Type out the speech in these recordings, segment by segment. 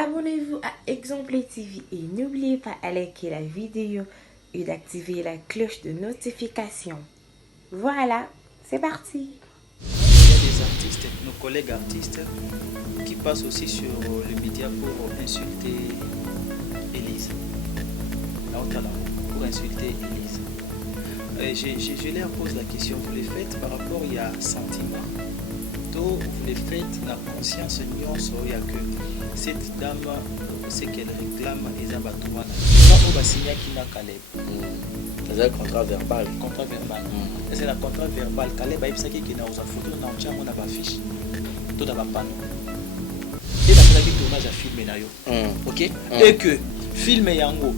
Abonnez-vous à Exemple TV et n'oubliez pas de liker la vidéo et d'activer la cloche de notification. Voilà, c'est parti. Il y a des artistes, nos collègues artistes, qui passent aussi sur le média pour insulter Élise. Pour insulter Élise. Je leur pose la question, vous les faites par rapport il y a sentiment. Vous les faites la conscience nuance, il y a que cette dame, ce qu'elle réclame, les abattoirs. Pas au bassigna qui n'a Caleb. C'est un contrat verbal. Contrat verbal. C'est la contrat verbal. Caleb a dit qu'il y a une photo, on a une affiche, tout dans la panneau. Et la fait un tournage à filmer ok. Et que film yango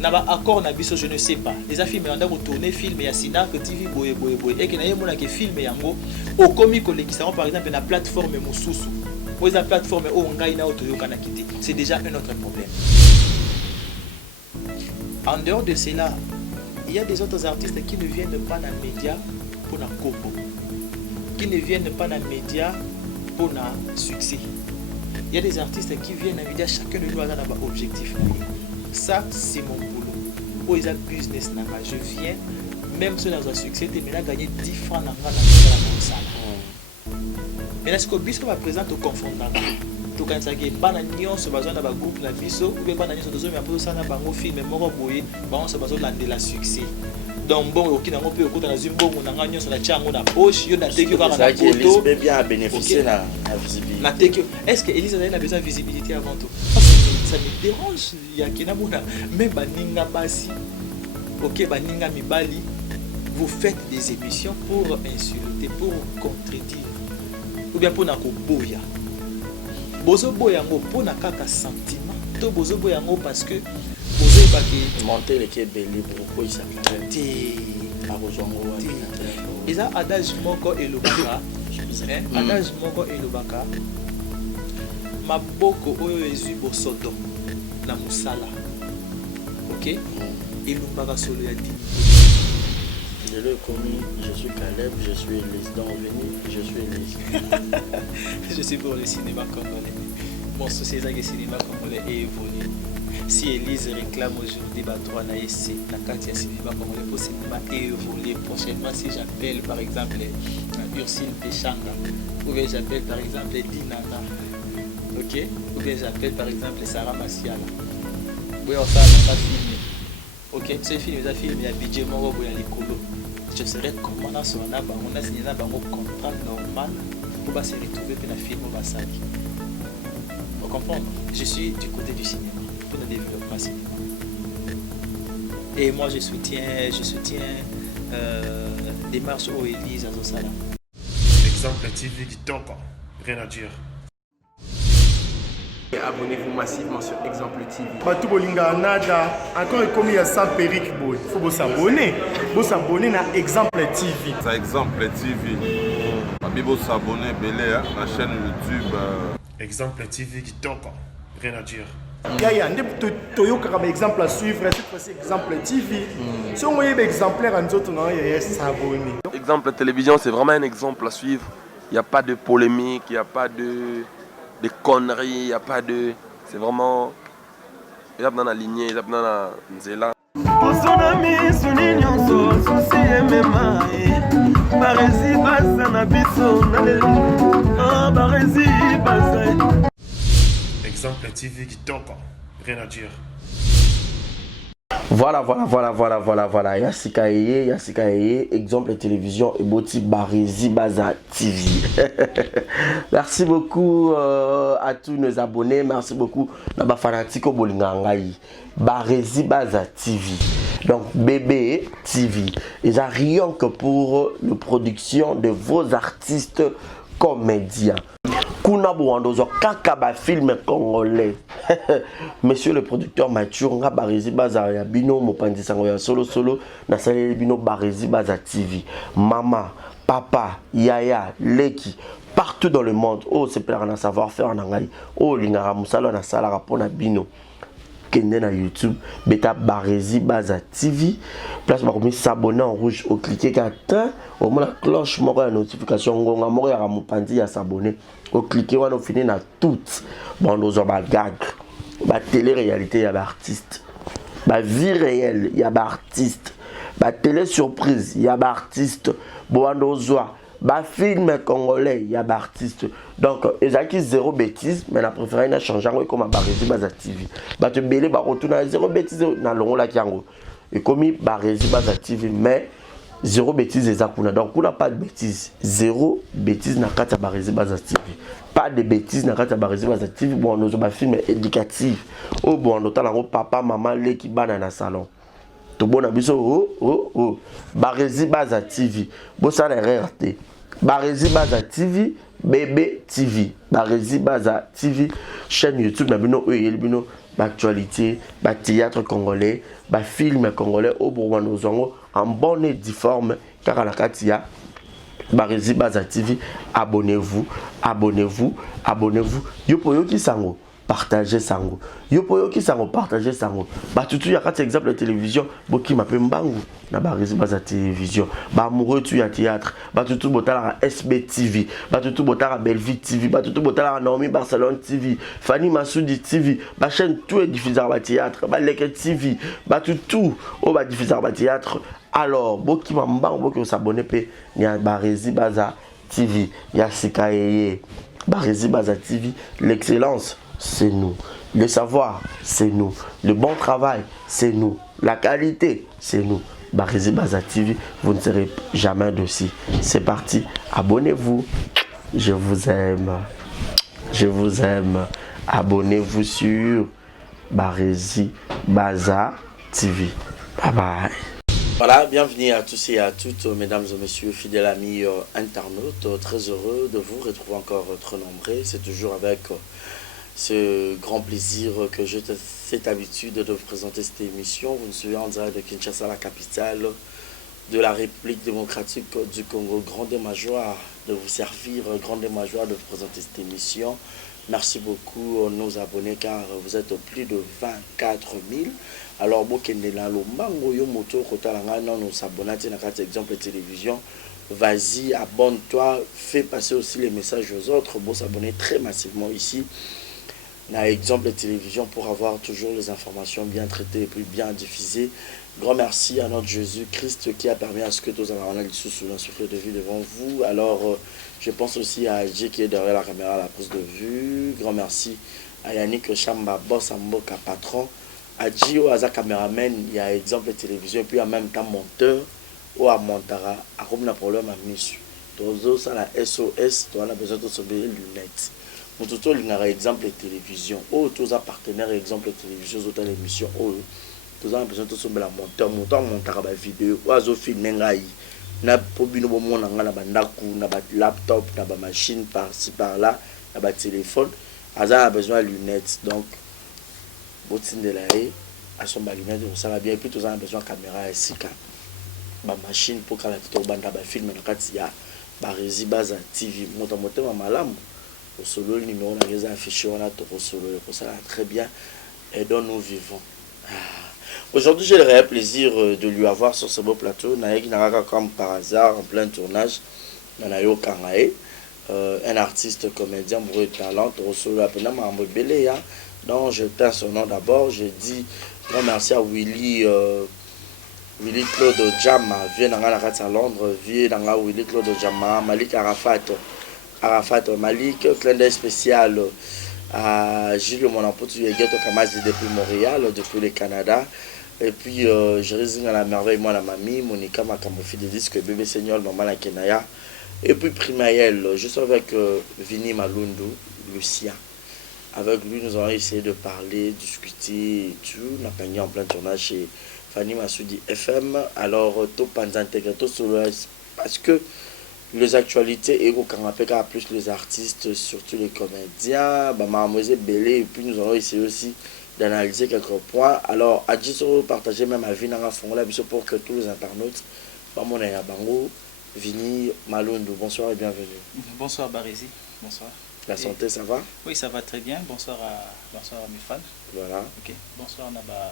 n'a accord na biso, je ne sais pas. Les films on a tourné film ya Sina que TV boye et que na yemona que film yango au comique collectif par exemple na plateforme Mosusu. Ou la plateforme o ngai na otoyoka na kité. C'est déjà un autre problème. En dehors de cela, il y a des autres artistes qui ne viennent pas dans les médias pour la copo, qui ne viennent pas dans les médias pour le succès. Il y a des artistes qui viennent dans les médias, chacun de nous a un objectif. Ça, c'est mon boulot. Pour les business, je viens, même si dans un succès, je vais gagner 10 francs dans la salle. Mais est-ce que Bisco va présenter au confondant? Tout quand ça qui est pas n'anion se basant dans le groupe la Bisco ou bien pas n'anion se besoin mais après ça n'a pas un film mais moro boyer on se basant dans la succès. Donc bon ok n'ango peut écouter la zumbo on a n'anion sur la chango na poche yo na teki va na photo bien à bénéficier la visibilité. Na teki est-ce que Elise a besoin de visibilité avant tout? Parce que ça me dérange il y a qui n'a même baninga basi ok baninga mibali vous faites des émissions pour insulter pour contredire ou bien pour na koboya. Bozo boyango pour na kaka sentiment to bozo boyango parce que bozo baki monter les quais belé pour ça té a bozongo eza adage moko elobaka adage moko elobaka maboko oyo ezui bosoto na musala ok elumbaka solo ya dini. Je l'ai commis, je suis Caleb, je suis Élise. Donc venu, je suis Élise. Je suis pour le cinéma congolais. Mon souci est que le cinéma congolais est évolué. Si Élise réclame aujourd'hui droit à essai, la carte du cinéma congolais pour le cinéma est évolué. Prochainement, si j'appelle par exemple Ursule Péchanga, ou bien j'appelle par exemple Dinana, ok, ou bien j'appelle par exemple Sarah Massiala. Oui, on va filmer. Ok, ce film est un film, il y a budget moro, il y a les colos. Je serais comment on a signé un contrat normal pour se retrouver pour le film au Bassali. Vous comprenez? Je suis du côté du cinéma, pour le développement cinéma. Et moi je soutiens démarche au Élise à Zosala. Exemple TV qui toque, rien à dire. Abonnez-vous massivement sur Exemple TV. Batou Bolinga Nada, encore commis à sans périque boy. Faut vous s'abonner. Vous s'abonner à Exemple TV. C'est Exemple TV. Vous s'abonner à la chaîne YouTube. Exemple TV qui toque, rien à dire. Yaya, un exemple à suivre, cette fois-ci Exemple TV. Si on voit un exemplaire en autres, on va s'abonner. Exemple télévision, c'est vraiment un exemple à suivre. Il n'y a pas de polémique, il n'y a pas de conneries, il n'y a pas de... C'est vraiment... Il y a dans la lignée, il y a dans la nzela. Exemple TV qui toque, rien à dire. Voilà. Yassika Eye, exemple télévision et Boti Barési Baza TV. Merci beaucoup à tous nos abonnés. Merci beaucoup à nos fanatiques au Bolingangaï. Barési Baza TV. Donc bébé TV. Ils n'ont rien que pour la production de vos artistes comédiens. Kuna Bouandozo Kakaba film congolais. Monsieur le producteur Mathieu nga Barési Baza ya bino mopandi sango ya solo na salé bino Barési Baza TV. Mama, papa, yaya, leki partout dans le monde. Oh c'est plein de savoir-faire en anglais. Oh lingara musala na sala rapona bino. Kende na YouTube, beta Barési Baza TV. Place par s'abonner en rouge au cliquer qu'atteint au moins la cloche moko ya notification ngonga moko ya mopandi ya s'abonner. Au cliquer on a fini na toutes. Bon nous on va gag. ba télé-réalité, il y a artiste. Ba vie réelle, il y a artiste. Ba télé-surprise, il y a artiste. Boando Zoa. Ba film congolais, il y a artiste. Donc, ils ont zéro bêtise, mais la préférée n'a changé comme à Barési Baza TV. Ba te belé, ba retourne à zéro bêtise dans le la kiango. Et comme Barési Baza TV, mais zéro bêtise et zakuna. Donc, on n'a pas de bêtises. Zéro bêtise n'a qu'à Barési Baza TV. Pas de bêtises n'a qu'à Barési Baza TV. Bon, nous avons un film éducatif. Oh, bon, nous avons papa, maman, les qui banent dans le salon. Tout bon, oh. Barési Baza TV. Bon, ça n'a rien raté. Barési Baza TV, Bébé TV. Barési Baza TV, chaîne YouTube, nous l'actualité, le théâtre congolais, le film congolais, au Bourgogne, en bonne et due forme, car à la Katia, Barési Baza TV, abonnez-vous. Yopoyo qui sango. Partagez sango. Yopoyo qui sango, partagez sango. Bah tout y a quatre exemples de télévision, boki m'appelle Mbangu na Barési Baza télévision. Bah amoureux tu y a théâtre. Bah tout botala SB TV. Bah tout botala Belleville TV. Bah tout botala Naomi Barcelone TV. Fanny Massoudi TV. Bah chaîne tout est diffusé à théâtre. Bah Leke TV. Bah tout oh bah diffusé à théâtre. Alors boki m'ambangu boki s'abonner pe ni a Barési Baza TV. Ya Sikaye. Barési Baza TV. L'excellence, c'est nous. Le savoir, c'est nous. Le bon travail, c'est nous. La qualité, c'est nous. Barési Baza TV, vous ne serez jamais dessus. C'est parti. Abonnez-vous. Je vous aime. Je vous aime. Abonnez-vous sur Barési Baza TV. Bye bye. Voilà, bienvenue à tous et à toutes, mesdames et messieurs, fidèles amis internautes. Très heureux de vous retrouver encore trop nombreux. C'est toujours avec ce grand plaisir que j'ai cette habitude de vous présenter cette émission. Vous nous suivez en direct de Kinshasa, la capitale de la République démocratique du Congo. Grande joie de vous servir, grande joie de vous présenter cette émission. Merci beaucoup nos abonnés car vous êtes plus de 24 000. Alors, vous qui êtes là, nous abonnons à exemple télévision. Vas-y, abonne-toi, fais passer aussi les messages aux autres. Vous s'abonner très massivement ici. Par exemple de télévision pour avoir toujours les informations bien traitées et puis bien diffusées. Grand merci à notre Jésus-Christ qui a permis à ce que tous en ayons sous la souffle de vie devant vous. Alors je pense aussi à Adji qui est derrière la caméra à la prise de vue. Grand merci à Yannick Chamba, boss Amboka, patron. Adji ou Aza caméraman, il y a exemple de télévision et puis en même temps monteur ou à Montara. A comme un problème à Miss. Tozo ça la SOS, on a besoin de se les lunettes. Nous tout le exemple de télévision. Oh, tous les partenaires exemple de télévision, autant l'émission. Oh, tous les besoin de se la monter la vidéo. Oiseau film n'engaï. Na pobino bomo nanga na bandaku, na ba laptop, na ba machine par-ci par-là, na ba téléphone. Aza a besoin de lunettes. Donc, botin de la haie, à son ba lunettes, ça va bien. Et puis tous les besoin de caméra et sika. Ba machine pour qu'à la tête banda ba film na katia. Barési Baza TV. Monta ma malamu. Au solo, le numéro n'a affiché, on a tout solo, pour ça très bien, et dont nous vivons. Aujourd'hui, j'ai le réel plaisir de lui avoir sur ce beau plateau. Naïk Naraka, comme par hasard, en plein tournage, Nanayo Kangae, un artiste comédien, bruit de talent, au solo, appelé Mambo Beléa. Donc, je tiens son nom d'abord. Je dis grand merci à Willy Claude Jama, vient dans la à Londres, vient dans Willy Claude Jama, Malik Arafat Malik, clin d'œil spécial à Gilles Monampotu Yegeto Kamazi depuis Montréal, depuis le Canada. Et puis je réside à la merveille, moi la mamie, Monica Makamofi de disque, bébé Seigneur, maman la Kenaya. Et puis Primaël, je suis avec Vini Malundu, Lucien. Avec lui, nous allons essayer de parler, discuter et tout. On a gagné en plein tournage chez Fanny Massoudi FM. Alors, tout pendant intégrato parce que les actualités et plus les artistes, surtout les comédiens, Mademoiselle Bélé, et puis nous allons essayer aussi d'analyser quelques points. Alors, Adji partager même à Vini pour que tous les internautes, Bango, Vini, Malundu, bonsoir et bienvenue. Bonsoir Barési, bonsoir. La santé, ça va? Oui, ça va très bien. Bonsoir à mes fans. Voilà. Ok, bonsoir Naba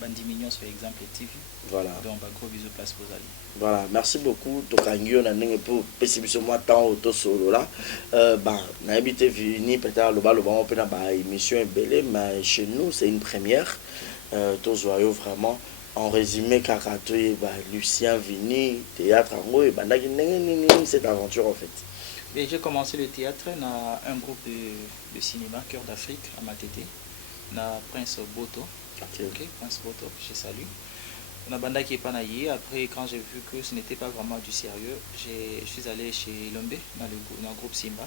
Bandi Mignon sur Exemple TV. Voilà. Donc, gros bisous place pour Ali. Voilà, merci beaucoup. Tokangi, on a un peu pessimisme moi tant auto solo là. On a habité venu peut-être le bal on peut avoir émission belle, mais chez nous c'est une première. Tous joyeux vraiment. En résumé, Kakatoy, Lucien Vini, théâtre en haut et cette aventure en fait. J'ai commencé le théâtre dans un groupe de cinéma Cœur d'Afrique à Matete, dans Prince Boto. Ok, Prince Boto, je salue. On a banda qui est pas naïe. Après, quand j'ai vu que ce n'était pas vraiment du sérieux, je suis allé chez Lombe dans le groupe Simba.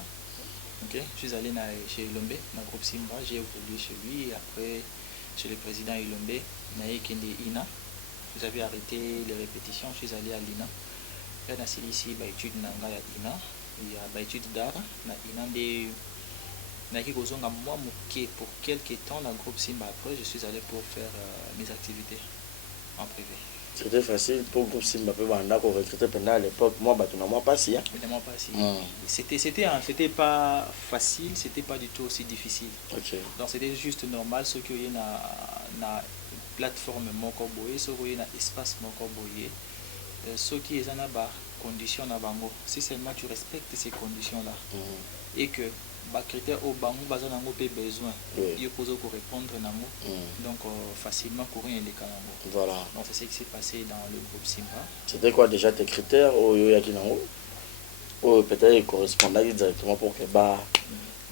Ok, je suis allé chez Lombe dans le groupe Simba. J'ai évolué chez lui. Et après, chez le président Ilombe, Naye Kende Ina. J'avais arrêté les répétitions. Je suis allé à l'INA. Là, dans ici, étude nanga ya Ina. Il y a étude d'art. Na Ina de Naki Kozonga moi pour quelques temps dans le groupe Simba. Après, je suis allé pour faire mes activités en privé. C'était facile pour le groupe Simba qu'on recrutait pendant à l'époque. Moi, tu n'as pas si. Évidemment pas si. C'était pas facile, c'était pas du tout aussi difficile. Okay. Donc c'était juste normal. Ce qu'il y a na plateforme moko boye, ce qu'il y a na espace moko boye, ce qui est en bas conditions na bango. Si seulement tu respectes ces conditions là et que critères au bango bazan nango pe besoin il faut répondre nango donc facilement courir les canango. Voilà. Donc c'est ce qui s'est passé dans le groupe Simba. C'était quoi déjà tes critères au yaki nango ou peut-être ils correspondaient directement pour que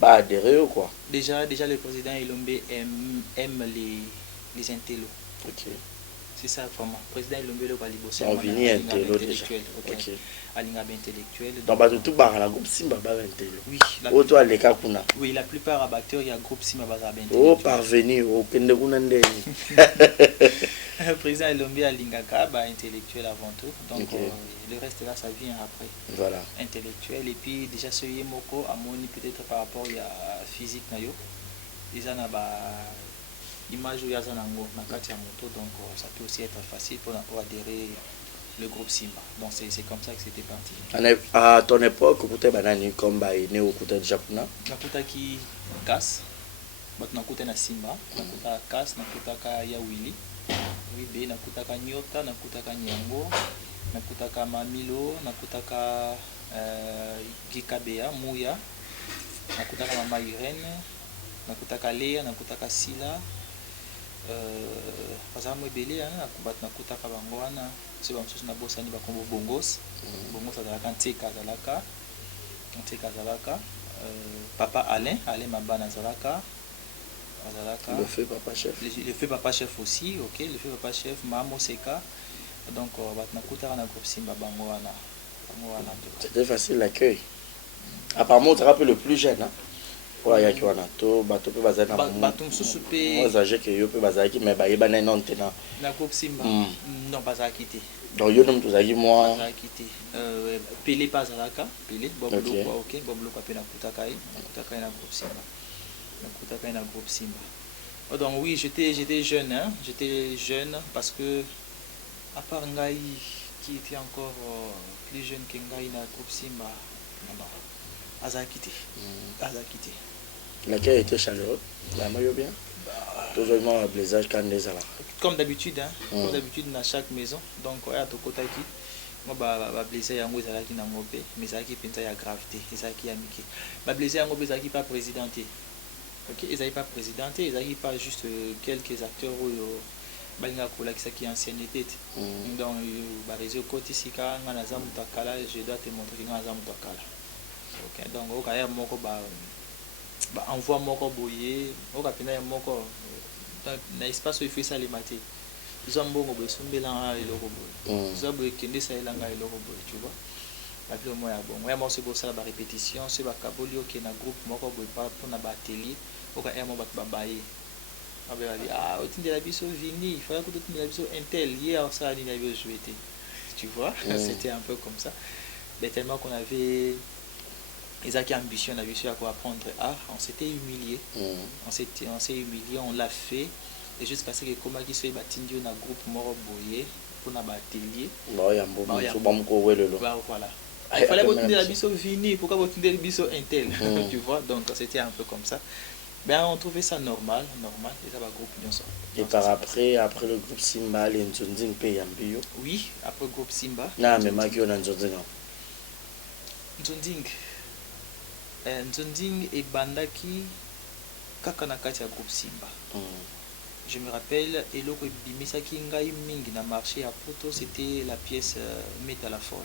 adhérer ou quoi? Déjà le président Ilombe aime les intellos. OK. C'est ça vraiment. Le président Ilombe le va libosser on vient intello déjà. OK. Alingabe intellectuel. Donc tout le groupe Simba intello. Oui, oui, la plupart abateurs il y a groupe Simba intellectuel. Oh parvenir au kende kuna ndeni. Le président Ilombe alingaka intellectuel avant tout. Donc le reste là ça vient après. Voilà. Intellectuel et puis déjà ce yemoko amoni peut-être par rapport à physique na yo. Ils en a image où il y a na kati ya moto, donc ça peut aussi être facile pour adhérer le groupe Simba. Donc c'est comme ça que c'était parti. À ton époque, vous avez banani comme né au côté de Japon. Nakuta qui casse, but nakuta na Simba, nakuta casse, nakuta ka ya Willy, oui nakuta ka Nyota, nakuta ka Nyango, nakuta ka Mamilo, nakuta ka Gikabea, Mouya, nakuta ka Mama Irene, nakuta ka Léa, nakuta ka Sila. Parce que nakutaka bango wana so bamosusu na bosani bakombo bongos bongos azalaka nteka azalaka papa Alain Mabana azalaka le feu papa chef aussi. OK, le feu papa chef Mamo Seka. Donc nakutaka na groupe Simba bango wana c'était facile l'accueil apparemment tu rappelles le plus jeune hein. Ouais, yaki wana to bato pe bazana bato mususu pe ozaje ke yo pe bazaki mais bayeba na non tena na groupe Simba non bazaki te donc yo nom tozaki moi bazaki te Pelé bazalaka Pelé boblo quoi. OK boblo quoi pe na kutaka na groupe Simba donc oui j'étais jeune hein, j'étais jeune parce que à part Ngai qui était encore plus jeune que Ngai na groupe Simba non azakité laquelle était chaleureux la maillot bien toujours un blaisage quand les ala comme d'habitude hein comme d'habitude dans chaque maison donc à to kotaki moi blessé yango ezalaki na ngope mais ezalaki penza ya gravité ezalaki ya mike blessé yango ezalaki pas présidenté. OK ezalaki pas présidenté ezalaki pas juste quelques acteurs oyo balinga kolakisa ki ancienneté donc réseau côté sika ngana za mutakala je dois te montrer ngana za mutakala. OK donc au cas moko envoie moko boye au cas pena moko na espace où il fait ça les maté zambongo bo sombela eloko boye zabo ekende ça elanga eloko boye tu vois la plus moi ya bon moi c'est pour ça la répétition c'est ba kaboli OK na groupe moko boye pas pour na ba atelier au cas mo ba baye ah otindela biso Vini il fallait que otindela biso Intel hier ça ni na bio jouer tu vois c'était un peu comme ça mais tellement qu'on avait ils avaient ambition à quoi apprendre art, on s'était humilié, on s'est humilié, on l'a fait et jusqu'à ce que comment qui soit bâti un groupe moro boyer pour na atelier voilà il fallait que la biso Vini pourquoi vous tenez biso Intel tu vois donc c'était un peu comme ça Ben, on trouvait ça normal, et ça va groupe Et par après le groupe Simba, les Nzonzing paye un bio. Oui, après le groupe Simba. Non, mais Maki on a Nzonzing. Nzonzing et Bandaki Kakanakati à groupe Simba. Je me rappelle, et le Bimisa Kingai Ming na marché à Poto, c'était la pièce Meta la folle.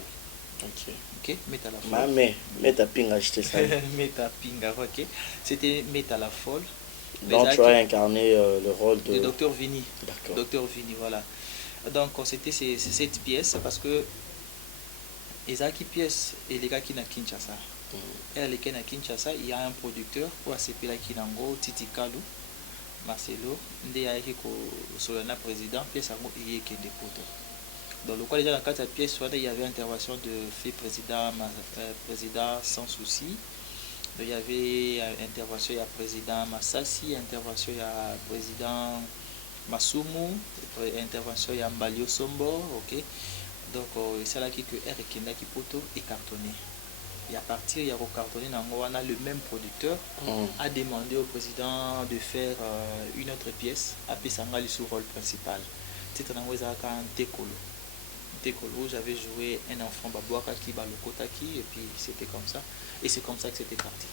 Ok, Meta la folle. Mais Meta Ping a acheté ça. Meta Ping, ok. C'était Meta la folle. Donc tu as incarné le rôle de Docteur Vini. D'accord. Docteur Vini, voilà. Donc c'était cette pièce parce que les pièces et les gars qui na Kinshasa. Et les gars na Kinshasa, il y a un producteur pour ACP la Kinango, Titi Kalou. Marcelo, ndé a été solana président, pièce à moi, il y a qui des poteaux. Dans le cas déjà dans la pièce, il y avait intervention de fait président sans souci. Il y avait intervention à président Massassi, intervention à président Masumu, intervention à Mbalio Sombo, ok. Donc c'est là que R qui poto est cartonné. Et à partir, il y a cartonné, on a le même producteur a demandé au président de faire une autre pièce, à Pissangali sous rôle principal. C'était un Tekolo. Tekolo, j'avais joué un enfant Babouakaki, Balokotaki, et puis c'était comme ça. Et c'est comme ça que c'était parti.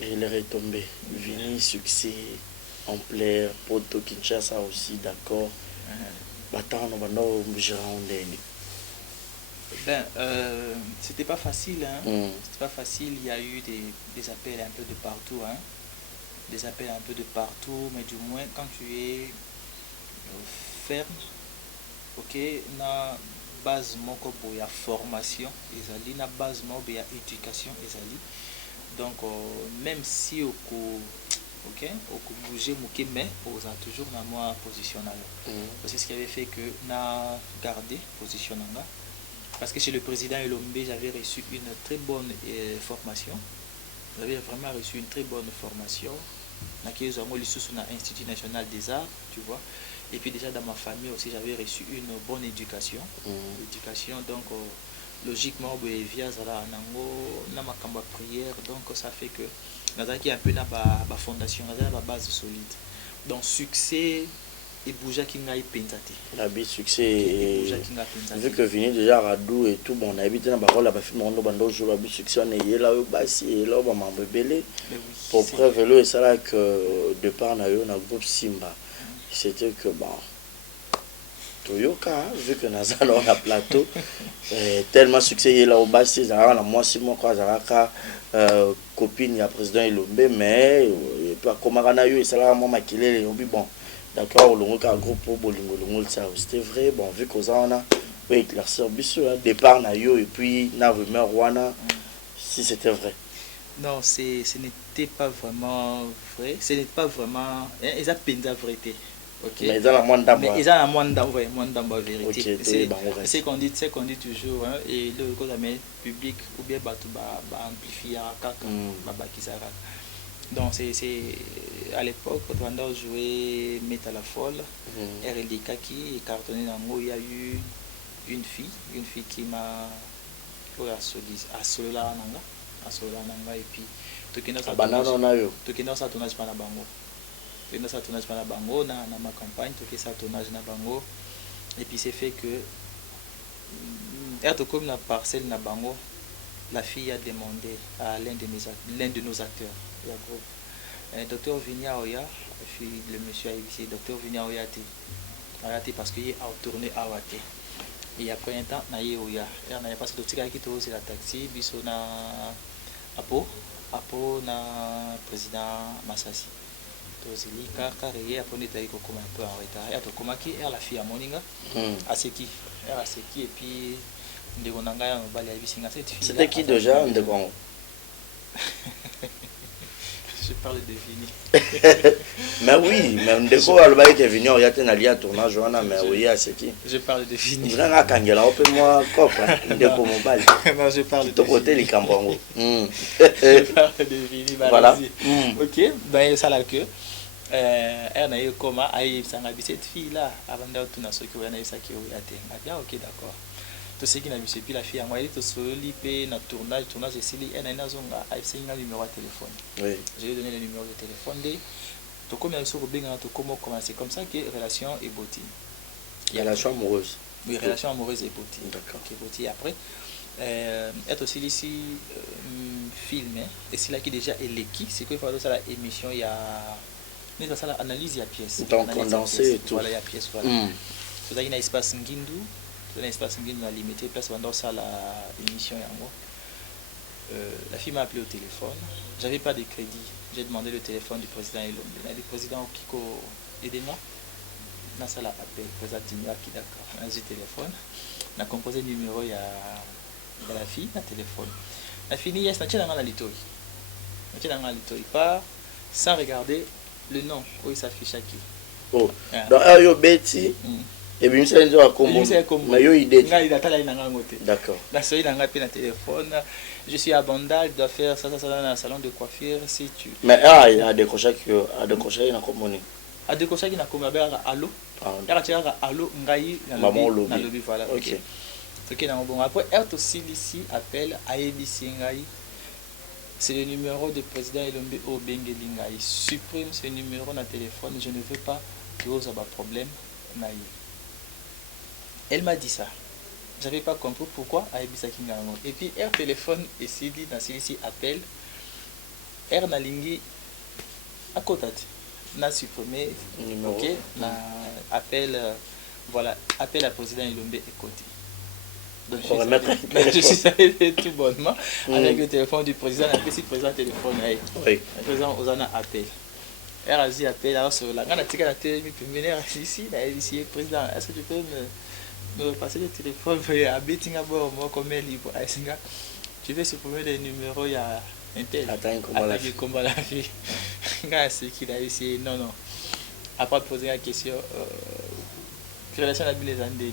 Et il est retombé. Vini, succès, ampleur, Poto Kinshasa aussi, d'accord. Attends, on va nous gérer. Ben, c'était pas facile, hein. C'était pas facile, il y a eu des appels un peu de partout, hein. Des appels un peu de partout, mais du moins quand tu es ferme, ok, na base moko pour la formation, ezali, na base moko pour la éducation, ezali. Donc même si au bouger mouké, mais on a toujours na moi positionnel. C'est ce qui avait fait que na gardé positionnel. Parce que chez le président Elombe, j'avais reçu une très bonne formation. J'avais vraiment reçu une très bonne formation. Dans l'Institut national des arts, tu vois. Et puis déjà dans ma famille aussi, j'avais reçu une bonne éducation. Éducation, donc logiquement, via Zara Nango, na makamba prière, donc ça fait que nous un peu na ba fondation, la base solide. Donc succès. Et Bouja Kinga Pentati. La bise succès. Vu que Vini déjà Radou et tout, bon, on habite dans Barol, la film, on a joué la bise succès, on est là, et là, on m'a embellé. Pour preuve, et ça là que de par Nayo, on a groupe Simba. C'était que, bon, Toyoka, vu que nous allons à plateau, tellement succès, là, au bas, c'est ça, moi, si moi, quoi, ça copine, il y a président Elombe, mais, comme Nayo, et ça là, moi, maquillé, bon. D'accord, le groupe pour Bolingo, c'était vrai. Bon, vu qu'on a éclairci départ Nayo et puis na rumeur Rwanda, si c'était vrai. Non, ce n'était pas vraiment vrai. Ce n'est pas vraiment. Ils ont peine la vérité. Okay. Mais ils ont la moins d'ambre. Mais ils ont la moins d'ambre vérité. Okay, c'est qu'on dit toujours. Hein, et le côté public ou bien amplifier kaka, donc c'est à l'époque quand on jouait Meta la folle, RLD Kaki et cartonné dans il y a eu une fille qui m'a assolé là et puis tokenda sa tournage pas na bango na ma campagne tokenda sa tournage na bango et puis c'est fait que comme la parcelle na bango. La fille a demandé à l'un de nos acteurs, le groupe, docteur Vinia Oya, le monsieur a dit docteur Vinia Oya a parce qu'il a tourné à Wate. Et après un temps, il y a Oya. Il y a parce que c'est la taxi, biso na Apo na président Massassi. Tozeli carrière après on était un peu en retard. Et comment qui est la fille à Moninga, à Seki, et puis c'était qui déjà Ndebongo? Je parle de Vini. Mais oui, mais Ndeko Albaï qui est venu, il y a un allié à tournage, mais oui, c'est qui? Je parle de Vini. Je vais Kangela, open-moi coffre, Ndeko Mobile. Non, je parle de ton côté, les Cambongo. Je parle de Vini, voilà. Ok, ben ça là que. Elle a eu comment cette fille là avant de tout ce qui est ça qui est bien ok d'accord tout ce qui n'a vu c'est puis la fille à moi elle est soli pe na tournage et sili elle n'a zonga a essayé un numéro de téléphone. Oui. Je lui ai donné le numéro de téléphone de to comme il se robinga to comment commencer comme ça que relation est beauté. Relation amoureuse. Oui, relation amoureuse et beauté. D'accord. OK, beauté après être aussi ici film et c'est là qui déjà est l'équipe c'est qu'il faut faire ça la émission il y a mais ça la analyse il y a pièce. Donc condensé et tout. Voilà, il y a pièce voilà. C'est il y a un espace ngindu. Dans l'espace qui a limité place pendant ça l'émission la fille m'a appelé au téléphone, j'avais pas de crédit, j'ai demandé le téléphone du président Elombe, le président Kiko aidez-moi dans ça l'appel président Timia qui d'accord on a eu téléphone on a composé le numéro il y a la fille na téléphone la fille yes na tchela ngala litori pas sans regarder le nom où il s'affiche qui oh donc yo Betty et bien ça nous a comme mais yo idée d'accord la série n'a pas de téléphone je suis à Bandal je dois faire ça dans un salon de coiffure si tu mais il a décroché na communique a décroché qui na comme allo ya tira allo ngai na lobby voilà OK OK na bon après elle aussi ici appelle à ABC ngai c'est le numéro du président Elombe au Bengeli ngai supprime ce numéro na téléphone je ne veux pas que vous avez un problème ngai. Elle m'a dit ça. J'avais pas compris pourquoi Aïbisa Kingango. Et puis, elle téléphone et s'il dit dans celui-ci appel. Elle n'a lingi à côté. N'a supprimé. Ok. N'a appel. Voilà. Appel à président Elombe et côté. Donc, je suis allé tout bonnement avec le téléphone du président. Après, si le président téléphone, le président Ozana appel. Elle a dit appel. Alors, sur la grande article, elle a dit ici, le président, est-ce que tu peux me passer le téléphone à Bettinga moi comme libre tu veux supprimer les numéros il y a un tel attaque combat la fille c'est qu'il a essayé non après poser la question relation avec les années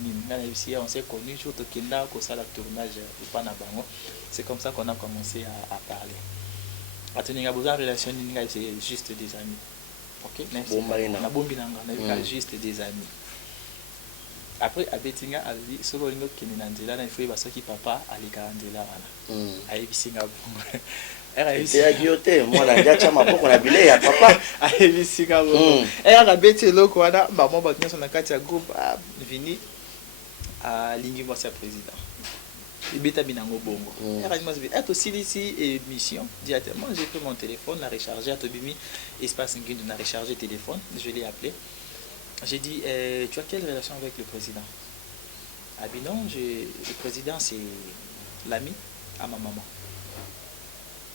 on s'est connu surtout qu'il a ça la tournage pas na bango c'est comme ça qu'on a commencé à parler à tenir besoin relation c'est juste des amis OK merci na bombi nanga juste des amis. Après Abetinga a dit ce que qui est nandela na il faut qui papa ali kandela wana ayi bisinga bongo c'est agioté moi la gacha mapoko na bile ya papa ayi bisinga bongo Abeti loko wana maman batnya son kati ya groupe vini a lingi moi sa président ibeta binango bongo est aussi ici émission directement j'ai pris mon téléphone la recharger à Tobimi espace ngine na recharger téléphone je l'ai appelé. J'ai dit, tu as quelle relation avec le président? Ah bien non, le président c'est l'ami à ma maman.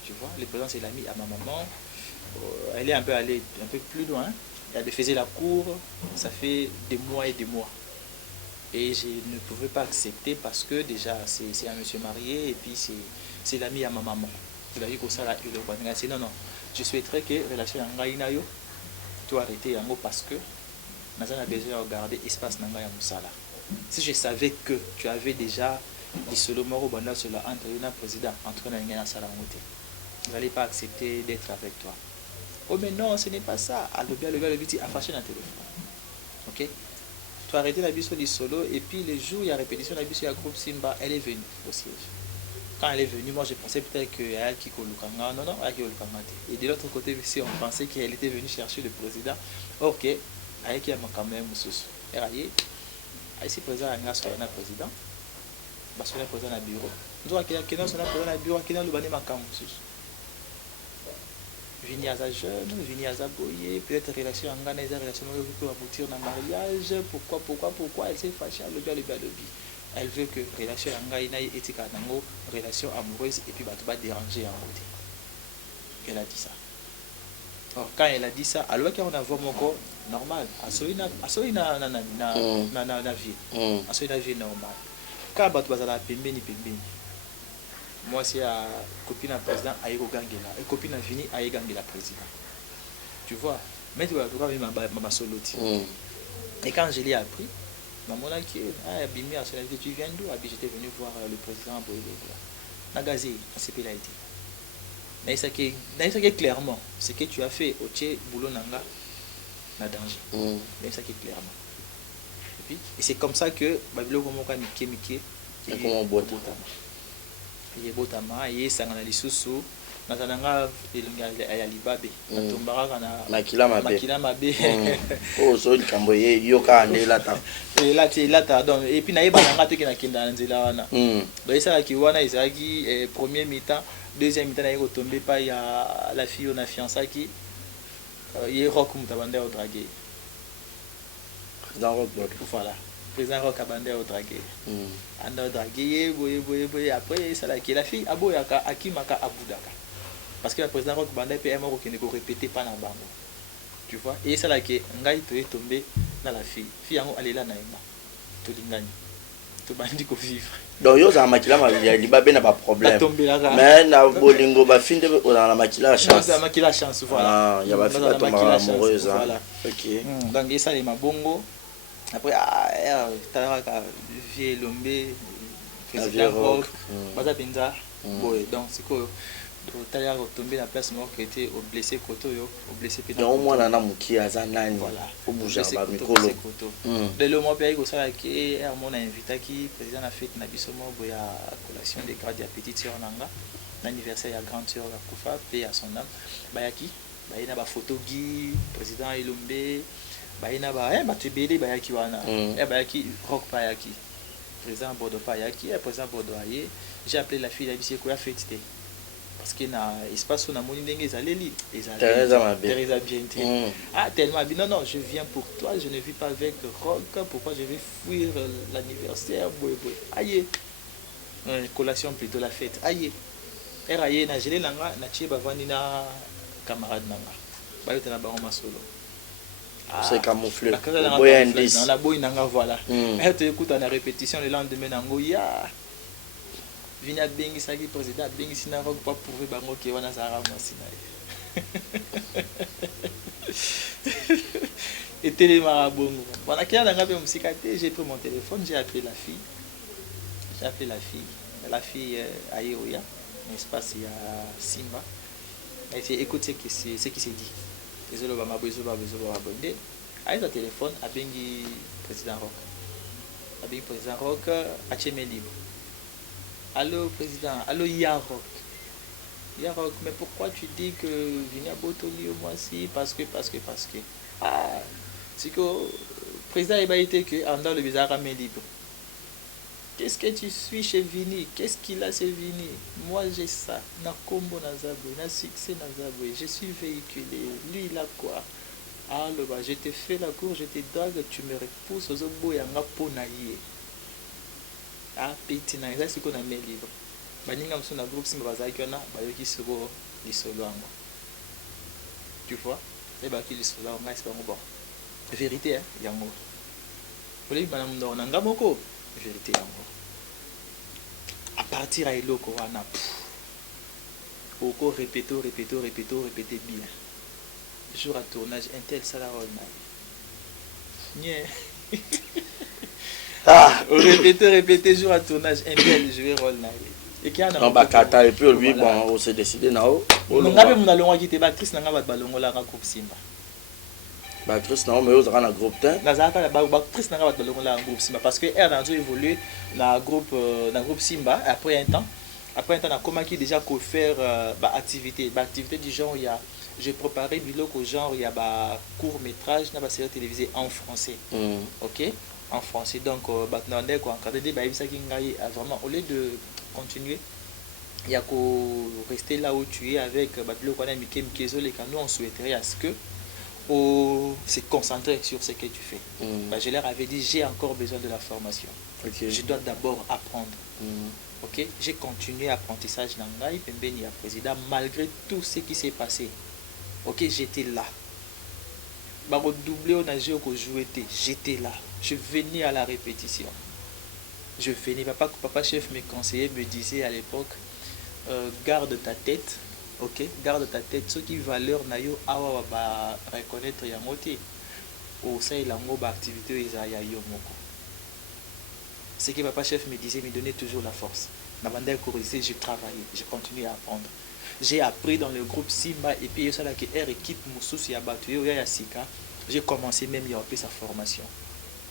Tu vois, le président c'est l'ami à ma maman. Elle est un peu allée un peu plus loin. Elle faisait la cour, ça fait des mois et des mois. Et je ne pouvais pas accepter parce que déjà c'est un monsieur marié et puis c'est l'ami à ma maman. Il a dit que ça là, il non, je souhaiterais que la relation à yo, tu arrêter yango parce que nous avons besoin de regarder l'espace Nanga ya Moussala. Si je savais que tu avais déjà dit solo moro banda cela entre le président entre na sala ngote. Je n'allais pas accepter d'être avec toi. Oh mais non, ce n'est pas ça. Le biti a fâché dans le téléphone. OK? Tu as arrêté la biso du solo et puis le jour il y a répétition la biso ya groupe Simba, elle est venue au siège. Quand elle est venue, moi je pensais peut-être que elle qui kolukanga non elle qui kolukanga. Et de l'autre côté aussi on pensait qu'elle était venue chercher le président. OK. Avec un quand même sous RAI ici président anga sur un président parce que le président na bureau donc qu'il y a quelqu'un sur un président na bureau qui n'a le bani makam sous vini aza jeune vini aza boyé peut-être relation anga na relation pour aboutir na mariage pourquoi elle s'est fâchée le lobby elle veut que relation anga ina etika nango relation amoureuse et puis ba tout déranger en côté elle a dit ça. Quand elle a dit ça, alors qu'on a vu mon corps normal, à ce na vie, à ce na vie normal. Quand tu vas à la pembeni, moi c'est à copine à président Aïgo Gangela, et copine à fini Aïgo Gangela président. Tu vois, mais tu vas trouver ma soloti. Et quand je l'ai appris, maman a dit Bimi à cela tu viens d'où? J'étais venu voir le président Boyé. Nagazé, c'est pas été. Mais ça qui est clairement, ce que tu as fait au Tché Boulot Nanga n'a danger. Mais ça qui est clairement. Et c'est comme ça que Babilo Gomoka Mike comment bota ye botama ye sangana lisusu nazananga elongi ya libabe natombaka na makila mabe oh so likambo ye yoka ande lata elata donc et puis nayebananga te ke nakenda na nzela wana donc esalaki wana ezalaki premier mi-temps deuxième mi-temps naye kotombe epai ya la fille on a fiançaki ye rock moto abanda odrage président rock voilà président rock abanda odrage anda odrage ye boye après esalaki la fille aboyaka akimaka abudaka parce que le président rock banda pe ema kokende ko répéter pas na bango tu vois et esalaki ngai to tombé na la fille yango alela na ema tolingani to bandi ko vivre donc yo za makila ya libabe na ba problème mais na bolingo ba finde na makila chance na makila chance voilà ya ba fille tomba amoureuse voilà OK donc ça les mabongo après talaka vie lombe président rock baza penza boy donc c'est quoi tala retomber la place mort qui était au blessé koto yo au blessé pédale donc moi na muki aza nani voilà faut bouger ba mikolo de le mois pays ko sala ki mon a invité qui président a fait na biso mo boya collation des grades ya petite sœur nanga l'anniversaire ya grande sœur la kufa paix à son âme bayaki bayina ba photo gi président Elombe bayina ba tebele bayaki wana bayaki rock bayaki président Bordeaux bayaki président Bordeaux aye j'ai appelé la fille la bisie ko ya fête parce qu'il y a un espace où on a moni dengue ezaleli Teresa bien ah tellement bien non je viens pour toi je ne vis pas avec rock pourquoi je vais fuir l'anniversaire aïe collation plutôt la fête aïe aïe na gelé nanga na tie bavandi na camarade nanga bayo tena bango masolo c'est camouflé on a boy nanga voilà et tu écoutes en répétition le lendemain nango ya vini abengisaki président abengisi na rock pa prouver bango ke wana zara mwasi na ye etelemaka bongo wana kia nanga mpe mosika te j'ai pris mon téléphone j'ai appelé la fille aye oya na espace ya Simba écoute ce qui s'est dit ezoloba maboye ezoloba nde ayeza téléphone abengi président rock atie main libre. Allô président, allô Yarok, mais pourquoi tu dis que Vinia Botoli au mois ci parce que ah c'est que président il a été que en dans le bizarre à main libre. Qu'est-ce que tu suis chez Vini? Qu'est-ce qu'il a chez Vini? Moi j'ai ça, na combo na zabwe, na succès na zabwe, je suis véhiculé, lui il a quoi? Ah le bas, je te fais la cour, je te drague, tu me repousses aux obo yanga ponaïe. Ah petit na ça c'est qu'on a mis libre baninga mso na groupe simba bazaki wana bayoki soko lisolo yango tu vois et ba ki lisolo yango c'est pas bon vérité hein yango oli bana mno na ngamoko vérité yango à partir à eloko wana oko répéter bien jour à tournage un tel salarol na nie répéter jour à tournage un bel je vais rôle là et qui a non bah kata et puis lui bon on s'est décidé na o ngabe muna longa ki te ba Chris na ngaba balongola ka groupe Simba ba Chris na mais ozaka na groupe te na zaka ba Chris na ngaba balongola ka groupe Simba parce que er na évolué na groupe Simba après un temps na komaki déjà ko faire activité du genre il y a j'ai préparé biloko genre il y a court métrage na ba série télévisée en français OK en français donc maintenant quoi encadré des vraiment au lieu de continuer il y a qu'au rester là où tu es avec Babilo qu'on a Mickey les canaux on souhaiterait à ce que se concentrer sur ce que tu fais je leur avais dit j'ai encore besoin de la formation je dois d'abord apprendre OK j'ai continué l'apprentissage nangai pembeni ya président malgré tout ce qui s'est passé OK j'étais là doublé on a joué j'étais là je venais à la répétition papa chef me conseillait me disait à l'époque garde ta tête OK garde ta tête ce qui valeur na yo awa ba reconnaître ya moté au sein la ngo ba activité ya yo moko ce que papa chef me disait me donnait toujours la force na banda corriger je travaillais je continuais à apprendre j'ai appris dans le groupe Simba et puis ça là que équipe mususu ya batu yo ya sika j'ai commencé même à appeler sa formation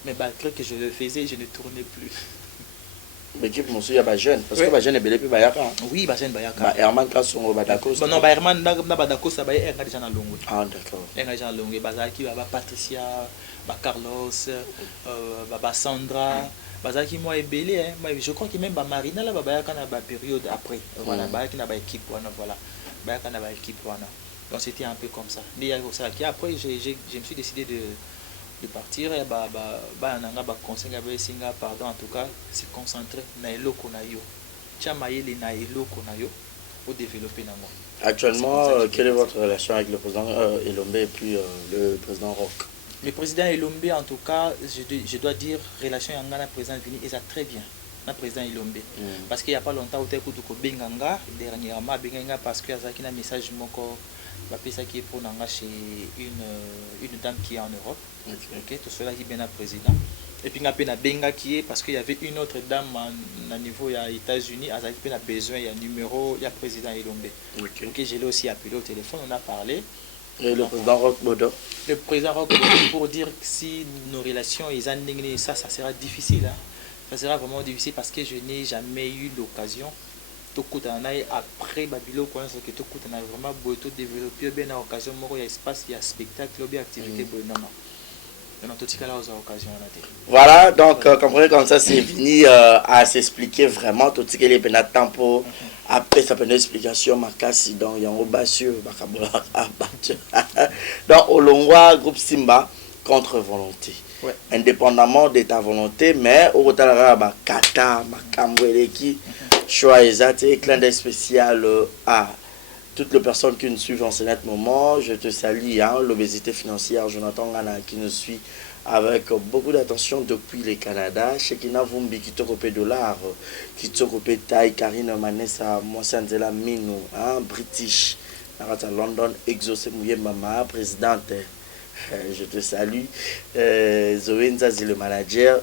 mais malgré que je le faisais je ne tournais plus l'équipe monsieur il y a ba jeune parce que ba jeune est belé puis ba yaka. Oui, ba jeune ba yaka. Ba Herman Kasongo ba d'accord. Non, ba Herman na ba d'accord ça ba nga déjà na longo. Ah d'accord. Nga déjà na longo bazaki ba Patricia, ba Carlos, ba Sandra, bazaki moi belé hein. Moi je crois que même ba Marina là ba yaka na ba période après. Voilà, ba yaka na ba équipe wana voilà. Ba yaka na ba équipe wana. Donc c'était un peu comme ça. Après je me suis décidé de partir et nanga ba conseil singa pardon en tout cas se concentrer na eloko na yo. Chamaye na eloko na yo pour développer nango. Actuellement, quelle est votre relation avec le président Elombe et puis le président Rock? Le président Elombe, en tout cas, je dois dire, relation avec le président Vini, et ça très bien. Le président Elombe. Parce qu'il n'y a pas longtemps, où tu as Benganga, dernièrement, Benganga, parce qu'il y a un message qui est pour chez une dame qui est en Europe. Ok, tout cela qui est bien le président. Et puis, il y a Benga qui est, parce qu'il y avait une autre dame au niveau des États-Unis, qui a besoin, il y a un numéro, il y a le président Elombe. Ok, je l'ai aussi appelé au téléphone, on a parlé. Et le président Rock Bodo? Le président Rock Bodo, pour dire que si nos relations, ça sera difficile. Hein. Ça sera vraiment difficile parce que je n'ai jamais eu l'occasion. Après Babylone, que tout on a vraiment beaucoup développé bien à occasion, il y a espace, il y a spectacle, il y a activité. Voilà, donc comprenez comme ça c'est fini à s'expliquer vraiment tout ce qui est pénal tempo. Après ça peut une explication makasi donc il y a un bas sur donc au Longwa groupe Simba contre volonté. Ouais. Indépendamment de ta volonté, mais au Rotalara Kata, Makamweleki, choix exact et clin d'œil spécial à toutes les personnes qui nous suivent en ce moment. Je te salue, hein, l'obésité financière, Jonathan Gana qui nous suit avec beaucoup d'attention depuis le Canada. Shekina Vumbi qui t'occupe $, qui t'occupe Taï, Karine Manessa, Monsanzela Minou, hein, British, Narata London, Exaucé Mouye Mama, présidente. Je te salue. Zoé Nzazi, le manager,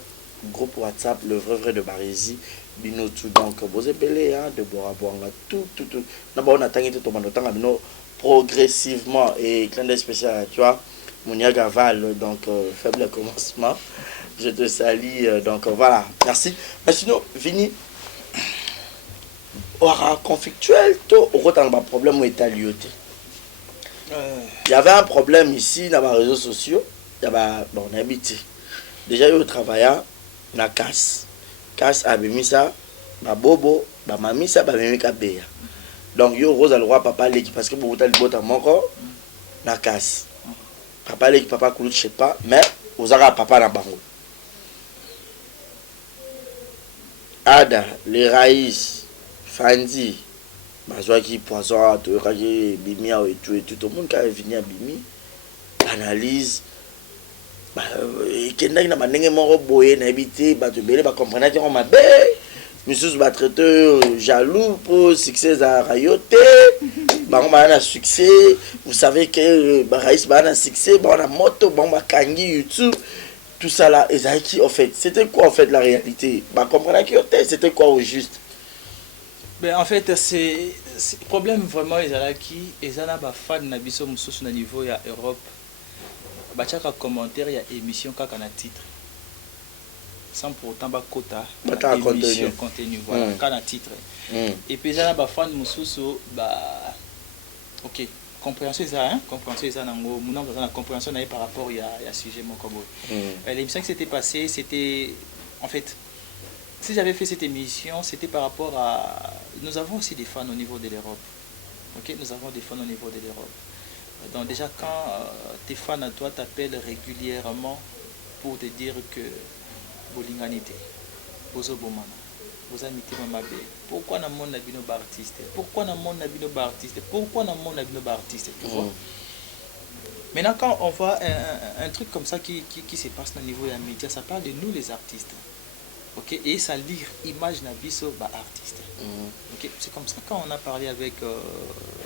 groupe WhatsApp, le vrai de Barésie, Binotou, donc, Bosé Belé, hein, de Bora Boanga, tout. D'abord, on a tangué tout le monde, progressivement, et clin d'œil spécial, tu vois, Mounia Gaval, donc, faible commencement. Je te salue, donc, voilà, merci. Mais sinon, Vini, aura conflictuel, tout, au retard, un problème où est allié. Il y avait un problème ici dans les réseaux sociaux. Il y avait bon, on habité. Déjà, il y a travaillé dans casse. Casse a mis ça, ma bobo, ma mamie ça, ma mamie kabéa. Donc, il y a rose à le roi papa l'équipe parce que beaucoup de bottes à mon corps, dans casse. Papa l'équipe, papa coule, je sais pas, mais vous avez papa dans bango. Ada, les raïs, Fandi. Bazwa qui poisson tout qui bimi et tout le monde qui vient bimi analyse et kenda na banenge moko boye na habité ba te belé ba comprendre que on m'a bé monsieur ba traiteur jaloux pour succès à rayoté ba on a succès vous savez que ba raïs ba na succès ba on a moto ba ba kangi YouTube tout ça là Ezaki en fait c'était quoi en fait la réalité ba comprendre que c'était quoi au juste. Ben, en fait, c'est le problème vraiment, ils ont des fans na niveau ya Europe. Chaque commentaire, il y a émission qui a un titre. Sans pour autant, quota émission contenu. Voilà, qui a un titre. Et puis, ils ont des fans ok, compréhension, hein? Compréhension, la compréhension par rapport à sujet mon combo. L'émission qui s'était passée, c'était en fait. Si j'avais fait cette émission, c'était par rapport à... Nous avons aussi des fans au niveau de l'Europe. Ok, nous avons des fans au niveau de l'Europe. Donc déjà, quand tes fans à toi t'appellent régulièrement pour te dire que... Bolinganité, Bozo Bomana, Bozamité Mamabe, pourquoi na mon nabino ba artiste? Pourquoi na mon nabino ba artiste? Pourquoi na mon nabino ba artiste? Tu vois? Maintenant, quand on voit un truc comme ça qui se passe au niveau des médias, ça parle de nous les artistes. Okay, et ça lire image nabiso ba artiste. Okay, c'est comme ça quand on a parlé avec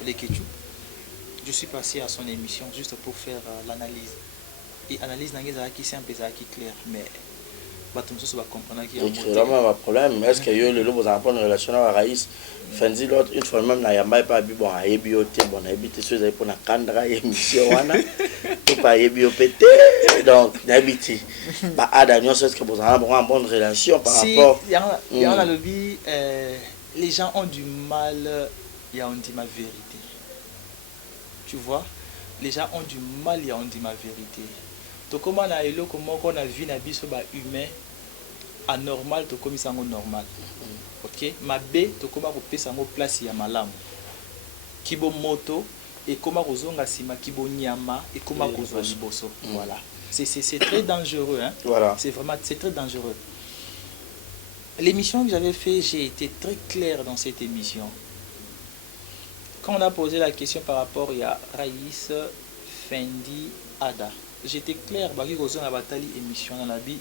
les Ketchou, je suis passé à son émission juste pour faire l'analyse. Et analyse n'a qui simple qui clair, mais batumso va comprendre qu'il y a un vraiment un problème. Est-ce que yo le lobo za une relation avec Raïs Fendi l'autre une fois même na yamba pas bi bon a ebioté bon a ebité ceux pour na kandra émission wana. pas pété. Donc, d'habitude, bah, Ada, nous sommes en bonne relation par rapport. Il y a un lobby, les gens ont du mal, il y a on dit ma vérité. Tu vois, les gens ont du mal, il y a on dit ma vérité. Donc, comment on a eu comment on a vu na biso ba humain anormal, to comme ça normal. Ok, ma B, to comment on peut s'en place ya malamu. Kibo moto et comment ozonga sima kibo nyama et comment kozwa liboso. Voilà. C'est très dangereux, hein. Voilà. C'est très dangereux. L'émission que j'avais fait, j'ai été très clair dans cette émission. Quand on a posé la question par rapport à Raïs, Fendi, Ada, j'étais clair,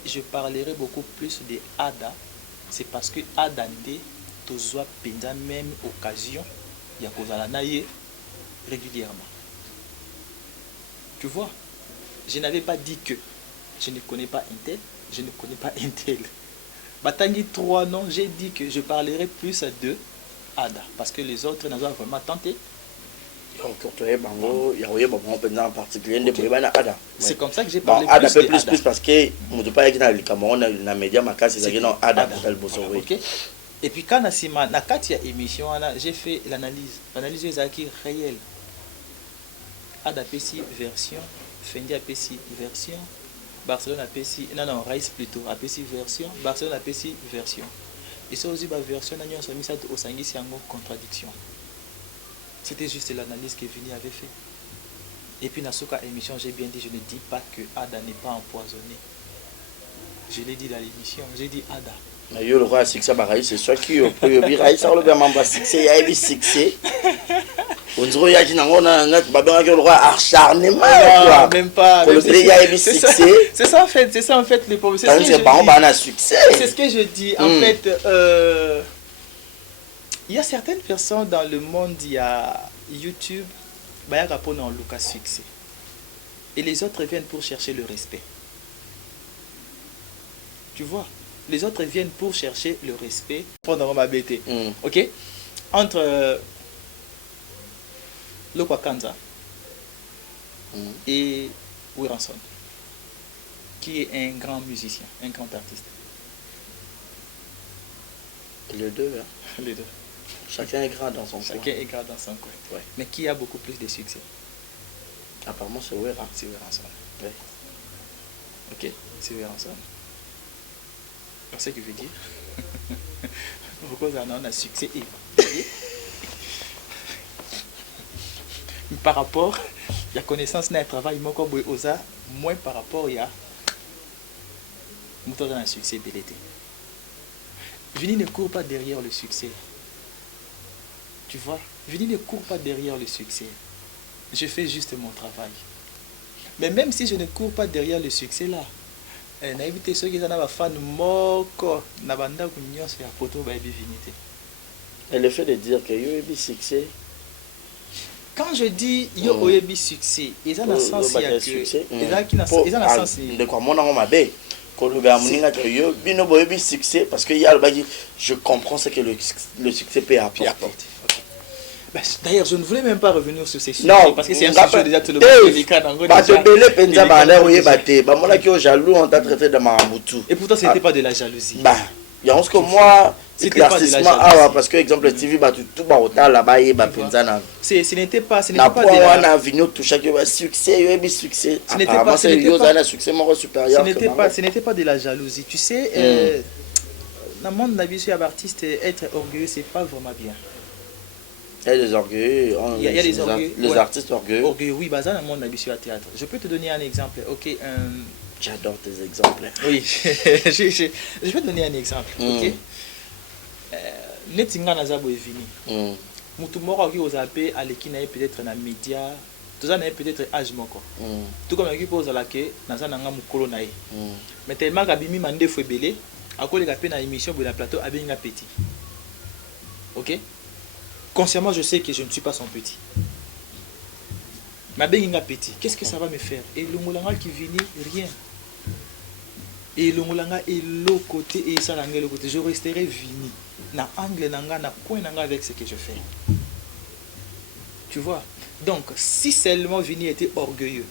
je parlerai beaucoup plus de Ada. C'est parce que Ada tozoa penda même occasion, il y a kozala naye régulièrement. Tu vois, je n'avais pas dit que je ne connais pas un tel, je ne connais pas un tel. Batangi 3 noms, j'ai dit que je parlerai plus de Ada parce que les autres n'ont vraiment tenté. C'est comme ça que j'ai parlé Ada plus de plus Ada. plus parce que on ne pas être dans les médias ma casse c'est non Ada OK. Et puis quand na katia émission j'ai fait l'analyse ezaki réelle. Ada pesi version, Fendi a pesi version, Barcelone a pesi non Raïs plutôt a pesi version, Barcelone a pesi version. Et ça aussi ba version na nyonso misa au sangisi yango contradiction. C'était juste l'analyse que Vini avait fait. Et puis, dans ce cas émission, j'ai bien dit, je ne dis pas que Ada n'est pas empoisonné. Je l'ai dit dans l'émission, j'ai dit Ada. Mais le roi succès Baraï c'est soit qui au Biraï ça le bien membre succès il y a eu succès. On dirait qu'il y a un roi acharnement quoi. Même pas. C'est ça en fait, le problème. C'est ce que je dis. En fait, il y a certaines personnes dans le monde, il y a YouTube, il y a rapport dans Lucas succès. Et les autres viennent pour chercher le respect. Tu vois, les autres viennent pour chercher le respect. Pendant ma BT. Ok? Entre Lokwakanza et Wiranson, qui est un grand musicien, un grand artiste. Les deux, hein? Les deux. Chacun est grand dans son coin. Chacun est grand dans son coin. Ouais. Mais qui a beaucoup plus de succès? Apparemment, c'est Wera. C'est Wiranson. Ouais. Ok, c'est Wiranson. C'est ce que je veux dire. Pourquoi on a succès et par rapport, il y a connaissance d'un travail, moins par rapport, il y a un succès belleté. Vini ne court pas derrière le succès. Tu vois, Vini ne court pas derrière le succès. Je fais juste mon travail. Mais même si je ne cours pas derrière le succès là, n'invite ceux qui sont des fans moko, n'abanda kunyo sur la photo ba Vinité. Et le fait de dire que yo ebi succès. Quand je dis yo oyebi succès, ils ont un sens il y a que ils ont un sens de quoi mon nom m'abe. Succès parce que je comprends ce que le succès peut apporter. D'ailleurs, je ne voulais même pas revenir sur ces sujets parce que c'est un sujet déjà tout le monde. Et pourtant, ce n'était pas de la jalousie. Il y a que moi, éclaircissement parce que exemple TV tout là-bas ce n'était pas de ce n'était pas de la jalousie. Tu sais, dans le monde de la vie sur l'artiste, être orgueilleux, c'est pas vraiment bien. Il y a des orgueilleux, il y a des orgueilleux, les artistes orgueilleux. Oui, dans le monde de la vie sur le théâtre. Je peux te donner un exemple. Ok. J'adore tes exemples. Oui, je vais te donner un exemple. Ok. Netinga Nazabo est venu. Moutoumora qui aux appels à l'équipe peut-être dans les médias, tout ça n'est peut-être âge moko. Tout comme l'équipe aux alaké, Nazananga Mukolo nae. Mais tellement qu'abimi mande fou belé, à quoi les appels dans l'émission de la plateau abinga petit. Ok. Consciemment, je sais que je ne suis pas son petit. Mais abinga petit, qu'est-ce que ça va me faire? Et le moulanga qui vient, rien. Et le moulanga est l'autre côté et ça l'angle l'autre côté. Je resterai vini. Na angle nanga, na coin nanga avec ce que je fais. Tu vois? Donc, si seulement Vini était orgueilleux,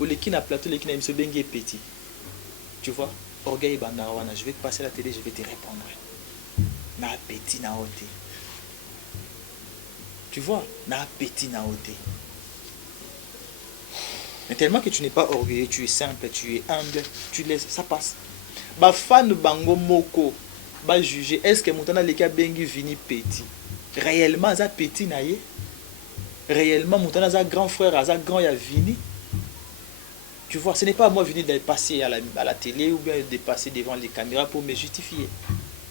oleki na plateau leki na émission bengi petit. Tu vois, orgueil bandawana, je vais te passer la télé, je vais te répondre. Na petit na ote. Tu vois, na petit na ote. Mais tellement que tu n'es pas orgueilleux, tu es simple, tu es humble, tu laisses, ça passe. Ba fan bango moko, ba juger, est-ce que moutana leka bengi vini petit? Réellement, ça petit na ye? Réellement, moutana ça grand frère, ça grand ya vini? Tu vois, ce n'est pas à moi venir de passer à la télé ou bien de passer devant les caméras pour me justifier.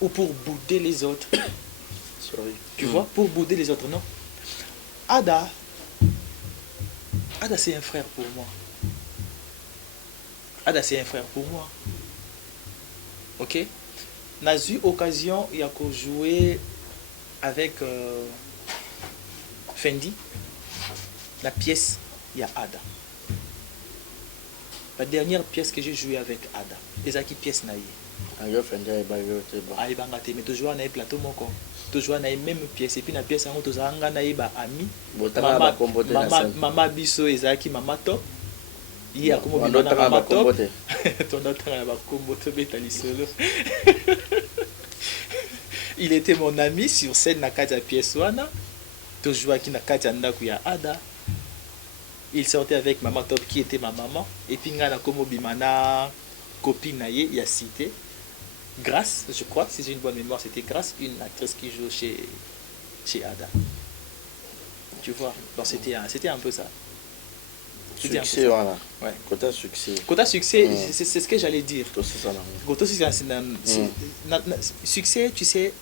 Ou pour bouder les autres. Sorry. Tu vois, pour bouder les autres, non. Ada c'est un frère pour moi. Ada c'est un frère pour moi. Ok? N'a eu occasion il y a qu'à jouer avec Fendi. La pièce, il y a Ada. La dernière pièce que j'ai joué avec Ada. Et qui pièce naïe. Mais tu joues dans plateau mon corps. Tu joues dans la même pièce et puis la pièce en tu as un ami. Maman biso ezaki mama top. Il y a comme mama top. Ton il était mon ami sur scène na kati pièce wana. Tu joues qui na kati ndaku ya Ada. Il sortait avec maman top qui était ma maman et puis ngana comme bimana copine naie il y a cité. Grâce, je crois, si j'ai une bonne mémoire, c'était Grâce, une actrice qui joue chez Ada. Tu vois, donc c'était un peu ça. Succès, voilà. Ouais. Quota succès. Quota succès, c'est ce que j'allais dire. Quota succès, tu sais.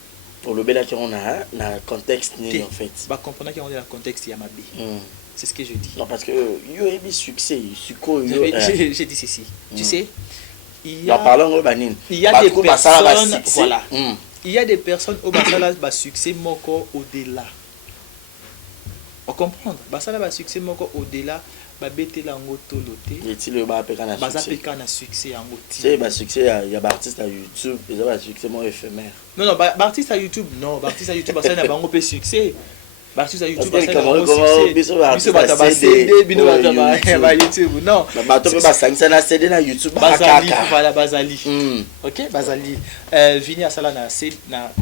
Pour le bel on a un contexte en fait. Bah comprendre qu'on est dans le contexte Yamabi. C'est ce que je dis. Non parce que yo a succès, j'ai dit ceci. Tu sais. Il y a des personnes, voilà. Il y a des personnes au Basala ba succès moko au-delà. On comprend. Basala ba succès moko au-delà, ba betela ngo toloté. Et ti le ba peka na succès. Ba peka na succès yango ti. C'est ba succès il y a ba artiste à YouTube, ils ont ba succès mo éphémère. Non, ba artiste à YouTube, non, ba artiste à YouTube basala na bango pe succès. Artiste à YouTube, c'est un succès. Biso bata ba CD, bino bata ba YouTube. Non. Bato pe ba sangisa na CD na YouTube Bazali, voilà Bazali. OK, Bazali. Vini asala na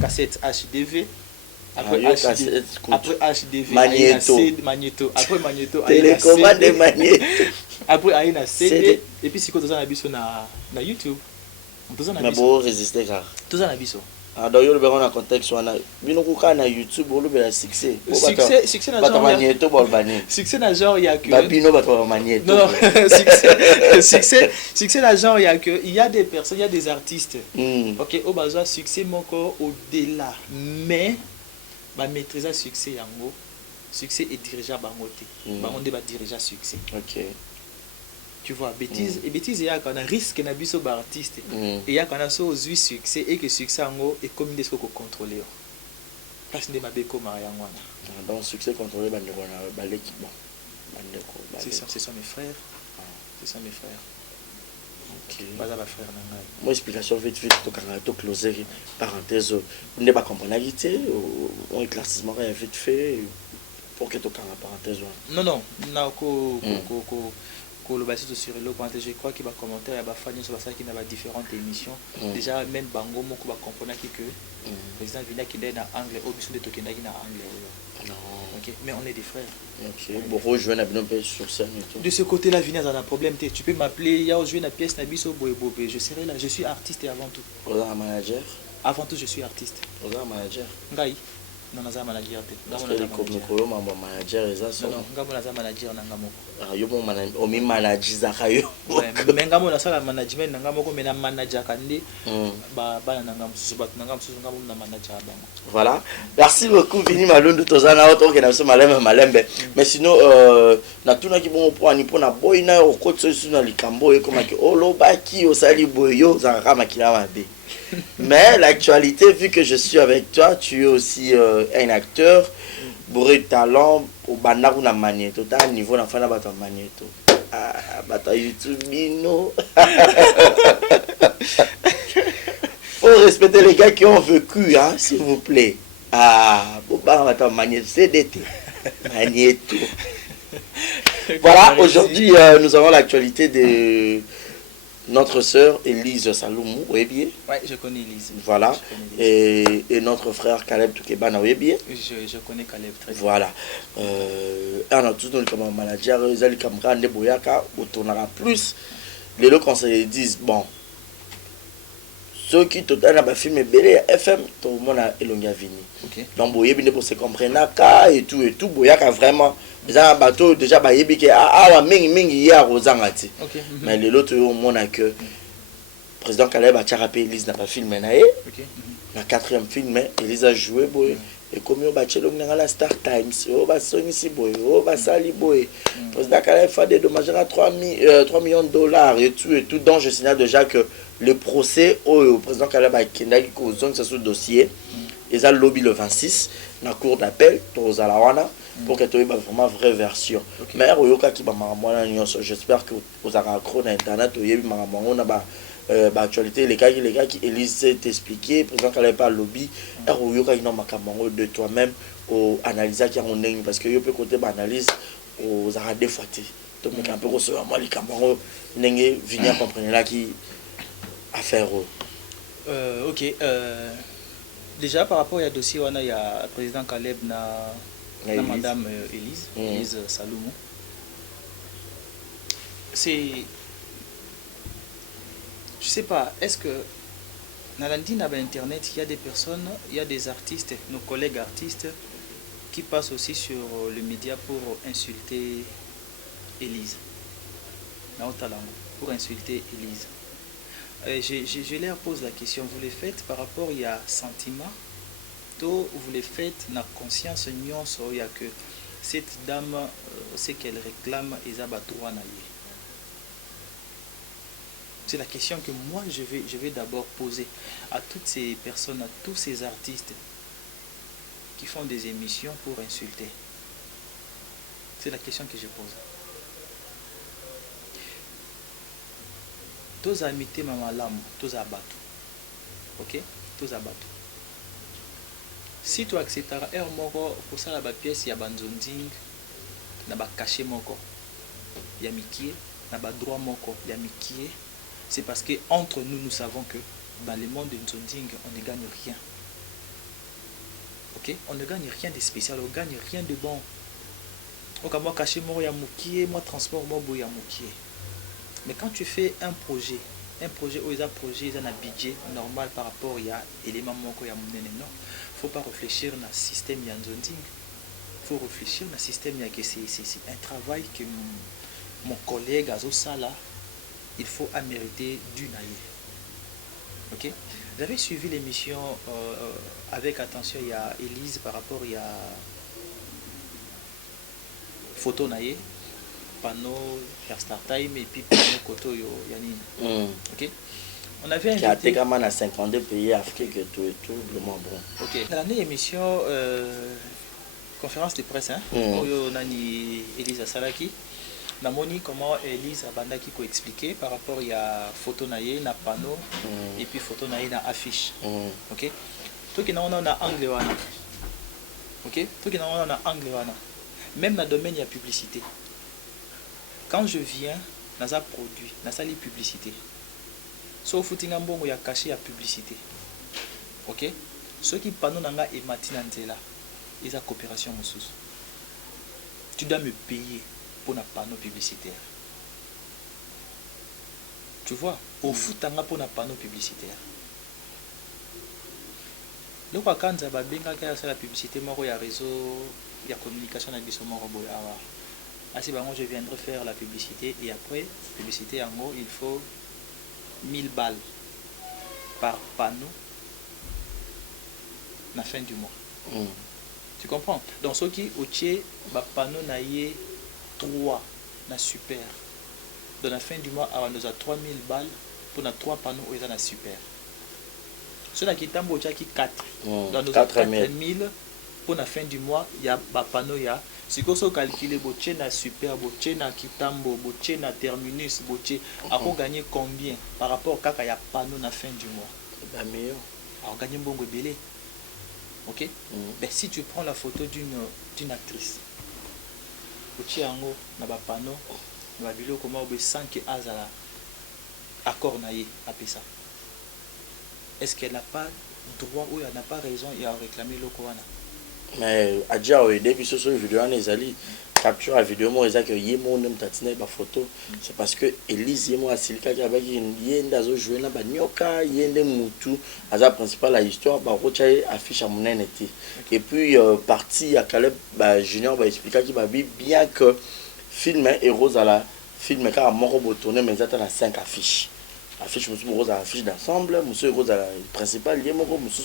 cassette HDV. Après HDV, Magneto. Après Magneto, télécommande Magneto. Après aina CD et puis siko toza na biso na YouTube. Toza na biso. Mais bon résister car. Toza na biso. Alors, il y a un contexte sur YouTube, il y a succès. Succès n'a genre. Succès n'a genre, il y a que. Non, succès n'a genre, il y a que. Il y a des personnes, il y a des artistes. Ok, au besoin succès, mon corps au-delà. Mais, bah, maîtriser succès, yango. Succès est dirigeant, bah, moté. Bah, on débat dirigeant succès. Ok. Tu vois, bêtise, et bêtise, il y a quand on risque na biso ba artiste. Et il y a quand on a so succès et que succès ango est comme des choses contrôler. Parce que mabe ko mariangwana. Donc succès contrôlé bandeko na baleki bon. C'est ça, ce sont mes frères. Ce sont mes frères. OK. Baza ba frère na ngai. Moi explication vite to kanga to closer parenthèse. On ne pas comprendre guité on éclaircissement vite fait pour que to kanga parenthèse. Non, na ko je crois qu'il va commenter à la fin sur ça qui n'a différentes émissions. Déjà même bango moko ba comprendre que président Vina qui est dans anglais au biso de tokenda qui na anglais. Non. OK, mais on est des frères. OK. Bon rejoindre na bino sur scène et tout. De ce côté-là Vina ça a problème tu peux m'appeler il y a jouer na pièce na biso boyebobe, je serai là, je suis artiste et avant tout. Vous êtes un manager? Avant tout je suis artiste. Vous êtes un manager? Ngai. Non, naza manager te. Parce que le manager est ça. Non, ngamo naza manager na ngamo. Ah yo bon manager, o mi manager za yo. Mais ngamo na sala management na ngamo ko mena manager kande ba bana na ngamo susu bat na ngamo susu ngamo na manager bango. Voilà. Merci beaucoup Vini Malundu tozana auto ke na so malembe. Mais sinon na tuna ki bon po ani po na boy na o kotso su na likambo e koma ki olobaki o sali boyo za kama kila mabe. Mais l'actualité, vu que je suis avec toi, tu es aussi un acteur, bourré de talent, au banarou na magnéto, tu as un niveau d'enfant na bata magnéto. Ah, bata YouTube, Bino. Faut respecter les gars qui ont vécu, hein, s'il vous plaît. Ah, pour bata magnéto, CDT. Magnéto. Voilà, aujourd'hui, nous avons l'actualité de notre sœur Élise Saloumou, oui bien. Ouais, je connais Élise. Voilà. Je connais Élise. Et notre frère Caleb Toukebana, oui bien. Je connais Caleb très bien. Voilà. On a tous nous comme manager, ils ont comme grande boyaka, autournera plus. Les deux conseillers disent bon. Ceux qui total na film belé FM, tout le monde a elongia vini. OK. Donc boye bien pour se comprendre et tout boyaka vraiment. Les bateau déjà ba yebi ke wa mingi ya rozangati. OK. Mais les autres au monde a que président Caleb a charapé Elise n'a pas filmé na e. OK. Na quatrième film Elise a joué boy et comme au bachelo na la Star Times, au ba Sony si boy, au ba Sali boy. Président Caleb fait des dommages à 3 millions de dollars et tout donc je signale déjà que le procès au président Caleb a Kendaki ko zone sur ce dossier. Ils ont lobby le 26 dans la cour d'appel aux Alawana pour que tu aies vraiment vraie version. Mais j'espère que vous avez accro sur internet vous avez actualité les gars qui Élise s'est expliqué président Caleb a lobby de toi-même au analyser qui en ligne parce que yo peut côté analyse aux arrêts des fois donc un peu recevoir moi les camarades n'engé venir comprendre là qui affaire OK. Déjà par rapport au dossier on a il y a président Caleb na madame Élise Saloumou. C'est je sais pas, est-ce que dans internet il y a des personnes, il y a des artistes, nos collègues artistes qui passent aussi sur le média pour insulter Élise. Pour insulter Élise. Je leur pose la question, vous les faites par rapport il y a sentiment, vous les faites dans conscience il y a que cette dame ce qu'elle réclame ils a droit na ye. C'est la question que moi je vais d'abord poser à toutes ces personnes, à tous ces artistes qui font des émissions pour insulter. C'est la question que je pose. Tous amité mamalam, tous abattu. OK? Tous abattu. Si tu accepteras un moko pour ça la pièce ya banzonding na ba caché moko ya mikie na ba droit moko ya mikie, c'est parce que entre nous nous savons que dans le monde de nzonding on ne gagne rien. OK? On ne gagne rien de spécial, on gagne rien de bon. Donc moi caché moko ya mukie, moi transport moko ya mukie. Mais quand tu fais un projet où il y a un projet, il y a un budget normal par rapport à l'élément moko ya munene, non. Faut pas réfléchir dans le système yanzonding. Faut réfléchir dans le système que c'est un travail que mon collègue Azosala, il faut mériter du naïe. OK? J'avais suivi l'émission avec attention, il y a Élise par rapport il y a photo naïe. Panneau Star Time et puis panneau Koto yani. OK. On avait invité à 52 pays africains que tout le monde bon. OK. Dans l'année émission conférence de presse oyo nani Elisa Salaki namoni comment Elisa bandaki ko expliquer par rapport il y a photo naie na panneau et puis photo naie na affiche. OK. Tout qui na on a angle wana. OK. Tout qui na on a angle wana. Même dans le domaine il y a publicité. Quand je viens dans un produit, dans sa publicité, sauf footing mbongo ya caché ya publicité. OK? Ceux qui panneau nanga et matina nzela, ils ont coopération mosusu. Tu dois me payer pour un panneau publicitaire. Tu vois, au footanga pour un panneau publicitaire. Le quoi quand ça va bien quand la publicité moko ya réseau, ya communication na biso moko boy awa. Assez bon, je viendrai faire la publicité et après publicité en gros il faut 1000 balles par panneau à la fin du mois. Tu comprends? Donc ce qui au tché panneau naie 3 na super. Dans la fin du mois on a 3000 balles pour 3 panneaux où ils ont super. Ceux qui tambo qui 4. Dans nos 4000 pour la fin du mois il y a panneau il y a si vous calculez boche na super, boche na kitambo, boche na terminus, boche, à gagner combien par rapport à kaka ya panneau na fin du mois? Bah meilleur. Alors gagner bongo belé. OK? Ben si tu prends la photo d'une actrice, otia yango na ba panneau na ba biloko ma obe sans que azala accord na ye apesa. Est-ce qu'elle n'a pas droit ou elle n'a pas raison et a réclamé le Kowana? Mais adja oede biso so vidéo wana ezali capture la vidéo mo ezaki yemo nem tatina ba photo. C'est parce que Elise yemo asilika ki abaki yenda zo jouer na ba nyoka yende mutu aza principal la histoire ba rocha affiche à monene ti. Et puis partie à Caleb Junior ba expliquer ki ba bien que film héros à la film car moko bo tourner mais ça na 5 affiches. Affiche musu rose à affiche d'ensemble, musu rose à la principale yemo ko musu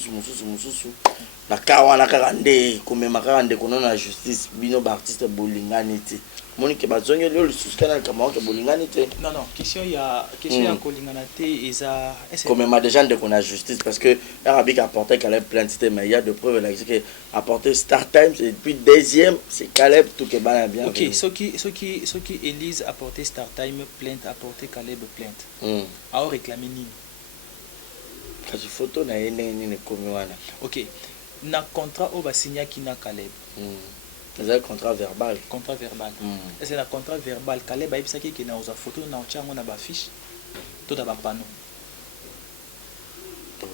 na kawana karande comme makarande kono na justice bino ba artiste bolingani te. Monique bazonyo le suskana kama ke bolingani te. Non non, question ya kolingana te eza comme ma déjà de qu'on a justice parce que Arabic a apporté Caleb plainte mais il y a de preuves là que apporté Star Times et puis deuxième c'est Caleb tout que bien. OK, ce qui Elise a porté Star Time plainte a porté Caleb plainte. A réclamé nini? Parce que photo na ni comme wana. OK. Na contrat au signé qui na Caleb. C'est un contrat verbal. Contrat verbal. C'est un contrat verbal. Caleb a dit que na oza photo na ochango na ba fiche. Tout da ba panneau.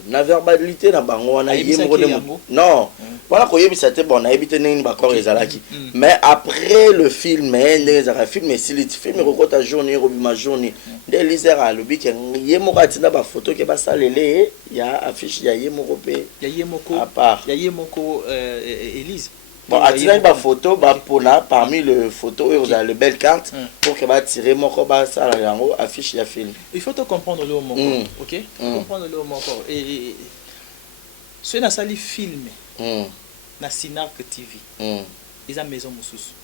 Na verbalité na bango wana yemo de non. Voilà ko yebisa te bon na ebite nini ba corps ezalaki. Mais après le film les film si le film rekota journée robima journée de liser à lobi ke yemo ka tina ba photo ke ba salele ya affiche ya yemo kopé. Ya yemo ko à part. Ya yemo ko Elise. Bon, attirez une photo parmi les photos et vous avez les belles cartes pour que tirer mon combat ça affiche la film. Il faut te comprendre le mot, OK? Comprendre le mot. Et ce na sali film na Sinark TV. Ils ont maison Moussous.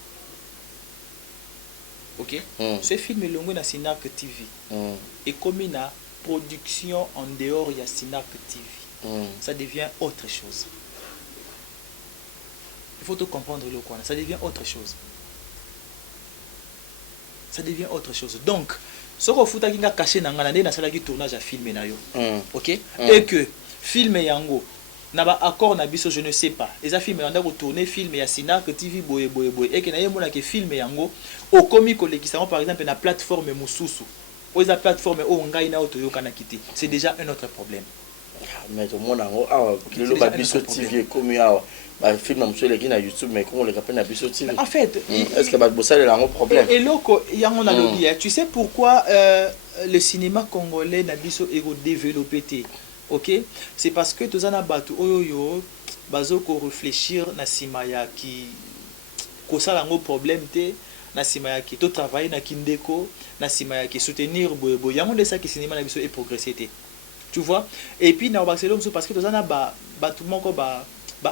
OK? Ce film est longue na Sinark TV. Et comme une production en dehors il y a Sinark TV. Ça devient autre chose. Il faut te comprendre le quoi. Ça devient autre chose. Ça devient autre chose. Donc, ce qu'on fout à caché dans la salle qui tournage à filmer na yo. OK? Et que film yango n'a pas accord na biso je ne sais pas. Les films yanda ko tourner film ya Sinark TV boye et que na yemo na ke film yango au comique qui sont par exemple na plateforme mususu. Ou la plateforme o ngai na auto yo kana kité. C'est déjà un autre problème. Mais tout le monde a le babiso TV comme ya bah film monsieur les na YouTube mais comment les rappelle na biso TV. En fait, est-ce que ba bossa le un problème? Et loko yango na lobby, tu sais pourquoi le cinéma congolais na biso ego développé? OK? C'est parce que tous ana batu oyo bazo ko réfléchir na simaya qui ko sala ngo problème te na simaya qui to travailler na kindeko na simaya qui soutenir boyebo yango de ça que cinéma na biso est progressé te. Tu vois? Et puis na Barcelone parce que tous ana batu moko ba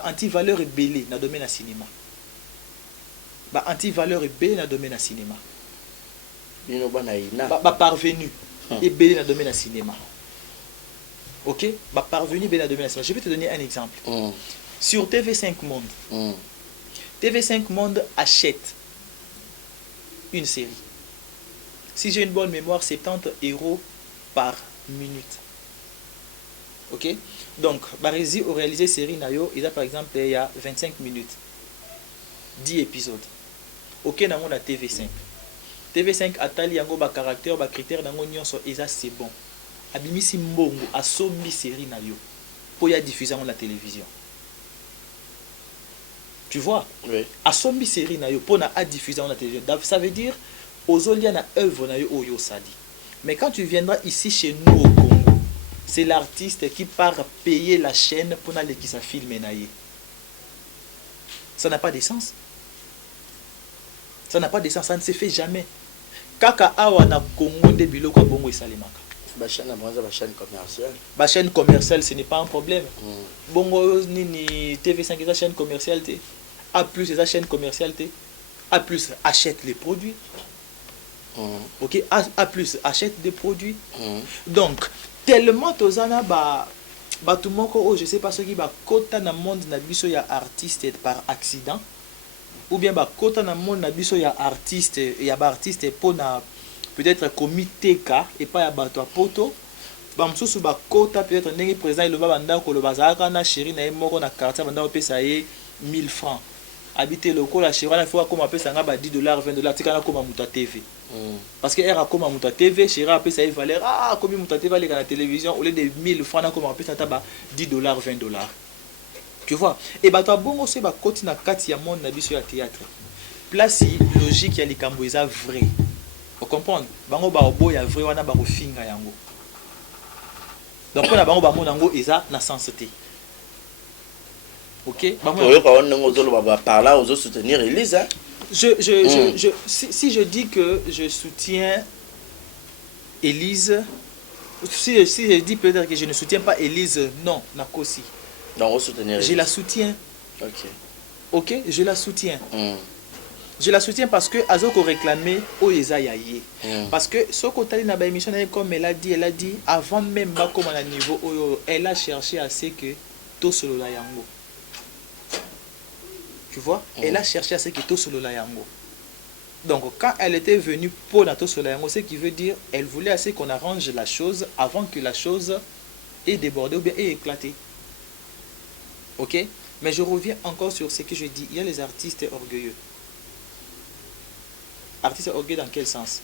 anti-valeur belé dans le domaine du cinéma. Anti-valeur belé dans le domaine du cinéma. Parvenu et belé dans le domaine du cinéma. OK? Parvenu belé dans le domaine du cinéma. Je vais te donner un exemple. Sur TV5 Monde. TV5 Monde achète une série. Si j'ai une bonne mémoire, c'est 70 € par minute. OK? Donc, Barési a réalisé série Nayo, il a par exemple il y a 25 minutes, 10 épisodes. OK, dans la TV5. TV5 atali yango ba caractère, ba critère nango nyonso eza c'est bon. Abimisi mbongo asombi série Nayo pour ya diffuser dans la télévision. Tu vois? Oui. Asombi série Nayo pour na diffuser dans la télévision. Ça veut dire ozolia na œuvre Nayo oyo sali. Mais quand tu viendras ici chez nous au Congo, c'est l'artiste qui part payer la chaîne pour aller qui sa filme naïe. Ça n'a pas de sens. Ça n'a pas de sens, ça ne se fait jamais. Kaka awa na Congo de biloko bongo isalemaka. Ba chaîne commerciale. Ba chaîne commerciale, ce n'est pas un problème. Bongo ni TV5 est chaîne commerciale té. A+ est la chaîne commerciale té. A+ achète les produits. OK, A+ achète des produits. Donc tellement tozana tout moko je sais pas ce qui ba kota na monde na biso ya artiste par accident ou bien ba kota na monde na biso ya artiste pour na peut-être comité ka et pas ya bato poto ba msusu ba kota peut-être ndenge président le banda ko le bazaka na chéri na moko na quartier banda pesa ye 1000 francs habiter le col à Chira, il faut comme appeler ça $10, $20, tu as comme Muta TV. Parce que era comme Muta TV, Chira appelle ça valeur comme Muta TV aller à la télévision au lieu de 1000 francs comme appeler ça $10, $20. Tu vois? Et bah toi bon aussi bah côté na kati ya monde na biso ya théâtre. Place logique ya likambo eza vrai. Vous comprenez? Bango ba obo ya vrai wana ba ko finga yango. Donc on a bango ba monango eza na sensité. OK? Par là aux soutenir Élise. Si je dis que je soutiens Élise, si je dis peut-être que je ne soutiens pas Élise, non, Nakosi. Donc, soutenir je la soutiens. Ok, je la soutiens. Je la soutiens parce que Azoko réclamait Oyeza Yaye. Parce que ce côté na émission comme elle a dit avant même comme à niveau elle a cherché à ce que tout solo la yango. Tu vois, elle a cherché à ce que tout solo la yango. Donc quand elle était venue pour la tout solo la yango, ce qui veut dire elle voulait assez qu'on arrange la chose avant que la chose ait débordé ou bien ait éclaté. Ok, mais je reviens encore sur ce que je dis. Il y a les artistes orgueilleux. Artistes orgueilleux dans quel sens?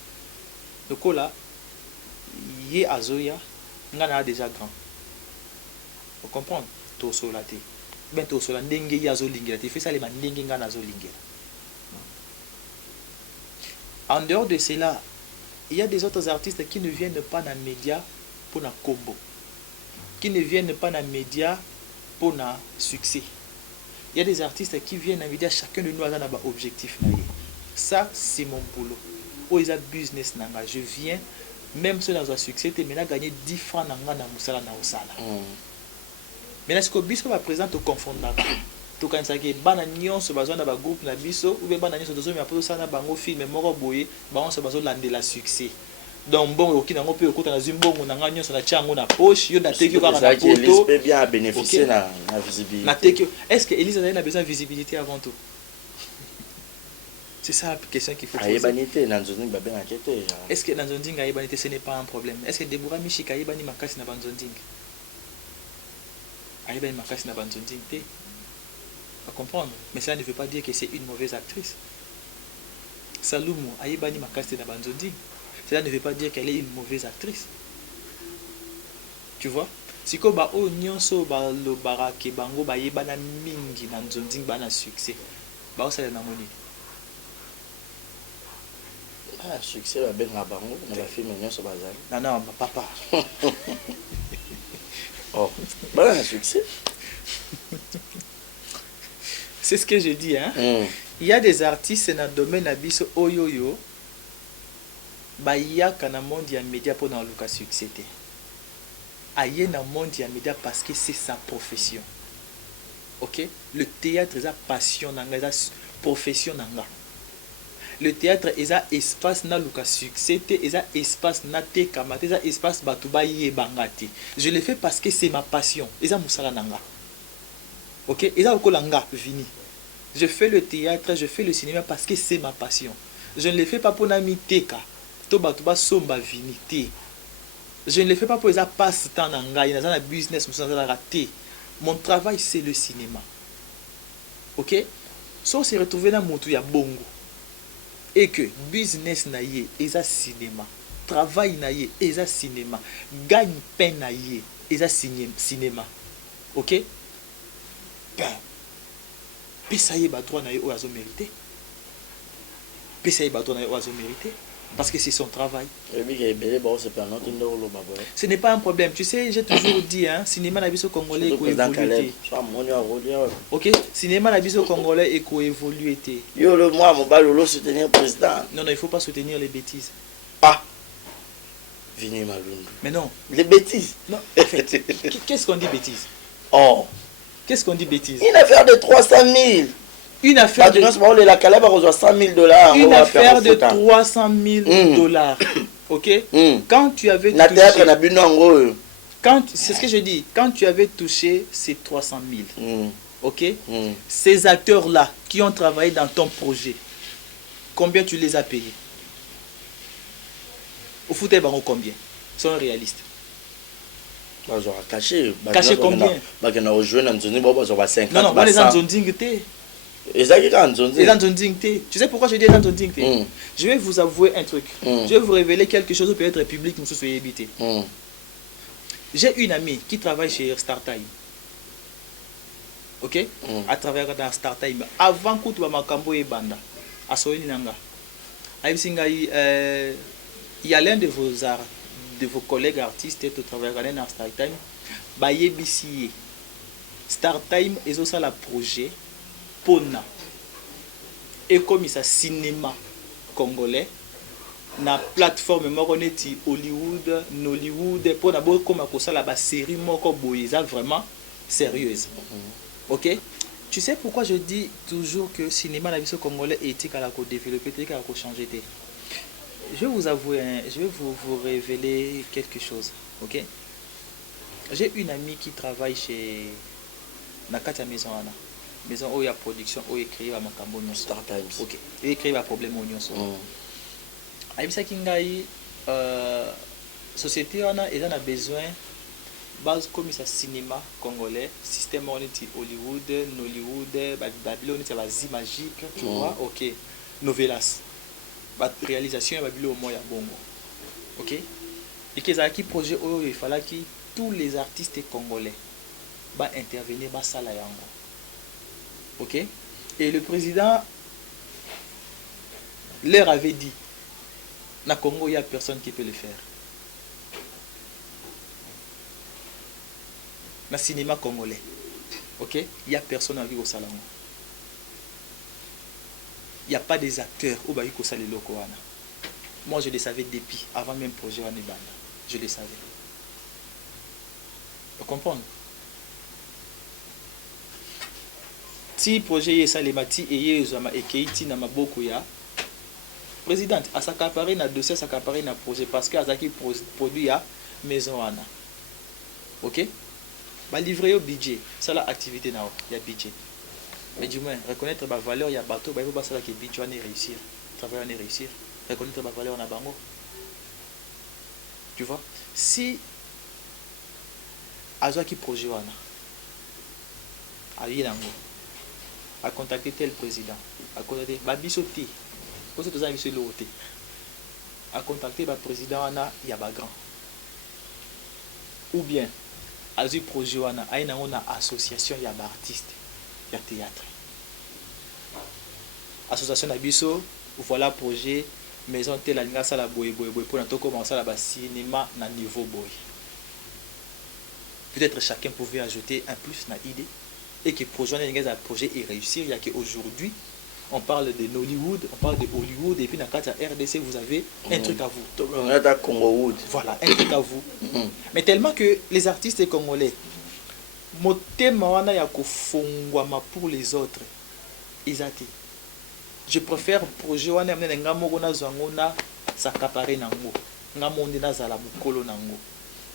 Le coup là, il y a Azoya, on a déjà grand. Vous comprenez? Toso la té. Ben toso la ndenge yazo lingela. Tu fais ça les mandenge ngana zo lingela. En dehors de cela, il y a des autres artistes qui ne viennent pas dans les médias pour la combo, qui ne viennent pas dans les médias pour le succès. Il y a des artistes qui viennent à médias, chacun de nous a un objectif. Ça, c'est mon boulot. Oh, ils ont business. Je viens, même si dans un succès, tu as gagné 10 francs dans Moussala. Mais est-ce que Bisso va présenter au confondant? Tu as dit que Bananion se base dans un groupe na Bisso ou bien Bananion se base dans un bango film mais moro boye, on se base dans la succès. Donc bon ok nango pe okota na zimbongo na nganyo so na chango na poche yo dateki ka na photo peut bien bénéficier na visibilité. Na teki est-ce que Élise a besoin de visibilité avant tout? C'est ça la question qu'il faut poser. Est-ce que dans Zonding ayebanité ce n'est pas un problème? Est-ce que Deborah Michika ayebani makasi na banzonding? Ayebani makasi na banzonding té. À comprendre, mais cela ne veut pas dire que c'est une mauvaise actrice. Saloumou ayebani makasi na banzonding. Cela ne veut pas dire qu'elle est une mauvaise actrice. Tu vois? Si ko ba o nyonso ba lo barake bango ba yebana mingi na nzonding ba na succès. Ba o sala na moni. Ah, succès va bien na bango na ba film nyonso bazali. Non, papa. Oh, ba na succès. C'est ce que je dis hein. Il y a des artistes dans le domaine abisso oyoyo. Baya kana monde ya média pour dans le succès. Aye na monde ya média parce que c'est sa profession. OK? Le théâtre est sa passion nanga, sa profession nanga. Le théâtre est un espace na luka succès, est un espace na te kamate, est un espace batuba yebangati. Je le fais parce que c'est ma passion. Eza musala nanga. OK? Eza okolanga vini. Je fais le théâtre, je fais le cinéma parce que c'est ma passion. Je ne le fais pas pour nami teka. Toba somba vinité. Je ne le fais pas pour les passe-temps nanga, il y a un business raté. Mon travail c'est le cinéma. OK? Si on se retrouve dans mon ya bongo et que business na ye eza cinéma, travail na ye eza cinéma, gagne peine na ye eza cinéma. OK? Ben pesa ye ba droit na ye o azo mérité. Pesa ye ba droit na ye o azo mérité. Parce que c'est son travail. Ce n'est pas un problème. Tu sais, j'ai toujours dit, hein, cinéma nabiso congolais est coévolué. Ok, cinéma nabiso congolais est coévolué. Yo le moi mon balolo soutenir président. Non, il ne faut pas soutenir les bêtises. Ah. Vini Malundu. Mais non. Les bêtises. Non. En fait, qu'est-ce qu'on dit bêtises? Oh. Qu'est-ce qu'on dit bêtises? Une affaire de 300 000. Une affaire de 100 000 $. Une affaire de 300 000 $. Ok? Quand tu avais touché, c'est ce que je dis, quand tu avais touché ces 300 000, ok? Ces acteurs-là qui ont travaillé dans ton projet, combien tu les as payés? Au foot, combien? Soyons réalistes. Caché combien? Non, les Anzonding étaient. Et ça qui est tu sais pourquoi je dis je vais vous avouer un truc. Je vais vous révéler quelque chose peut-être public, nous soyez évité. J'ai une amie qui travaille chez StarTime. Ok? À travers dans StarTime. Avant que tu vas m'acambo et banda. À Soyni Nanga. Il y a l'un de vos collègues artistes qui travaille dans StarTime. Baye BCA. StarTime est aussi le projet Pona. Et comme ça cinéma congolais na plateforme moroneti Hollywood, Nollywood pour d'abord comme ça la série moko boyeza vraiment sérieuse. OK? Tu sais pourquoi je dis toujours que cinéma la vision congolais éthique à la développer, éthique à la changer. Je vais vous avouer, je vais vous révéler quelque chose. OK? J'ai une amie qui travaille chez Nakata Maison Anna. Maison où il y a production, où il écrit à Makambo Star Times. Ok. Il écrit à problème au Nyonso. Aïbisa Kingai, société on a besoin base comme ça cinéma congolais, système on est Hollywood, Nollywood, Babylone c'est vas-y magique, tu vois, ok. Novelas. Réalisation Babylone au moyen bongo. Ok. Et qu'ils a qui projet où il fallait que tous les artistes congolais va intervenir ba sala yango. Ok? Et le président leur avait dit, na Congo, il n'y a personne qui peut le faire. Na cinéma congolais, ok? Il n'y a personne qui peut le faire. Il n'y a pas des acteurs qui peuvent le faire. Moi, je le savais depuis, avant même le projet Wanibanda. Je le savais. Vous comprenez? Si le projet est salemati et yezama et keiti na maboko ya présidente a s'accaparer na dossier s'accaparer na projet parce que azaki produit ya maison ana. OK? Ba livrer au budget, ça la activité na ya budget. Mais du moins reconnaître ba valeur ya bateau ba faut ça que budget va réussir, travailler va réussir, reconnaître ba valeur na bango. Tu vois? Si azaki projet wana ayi nango a contacté tel président, a contacté Babisoti, a contacté le président Anna Yabagrand. Ou bien, a eu projet Anna, a une association Yaba artiste, ya théâtre. Association Abisso, voilà projet, maison telle la sala boy pour nous commencer à la cinéma na niveau boy. Peut-être chacun pouvait ajouter un plus na idée. Et que le projet est réussir, il y a qu'aujourd'hui, on parle de Nollywood, on parle de Hollywood, et puis dans la RDC, vous avez un truc à vous. Voilà, un truc à vous. Mais tellement que les artistes congolais, pour les autres, je préfère projet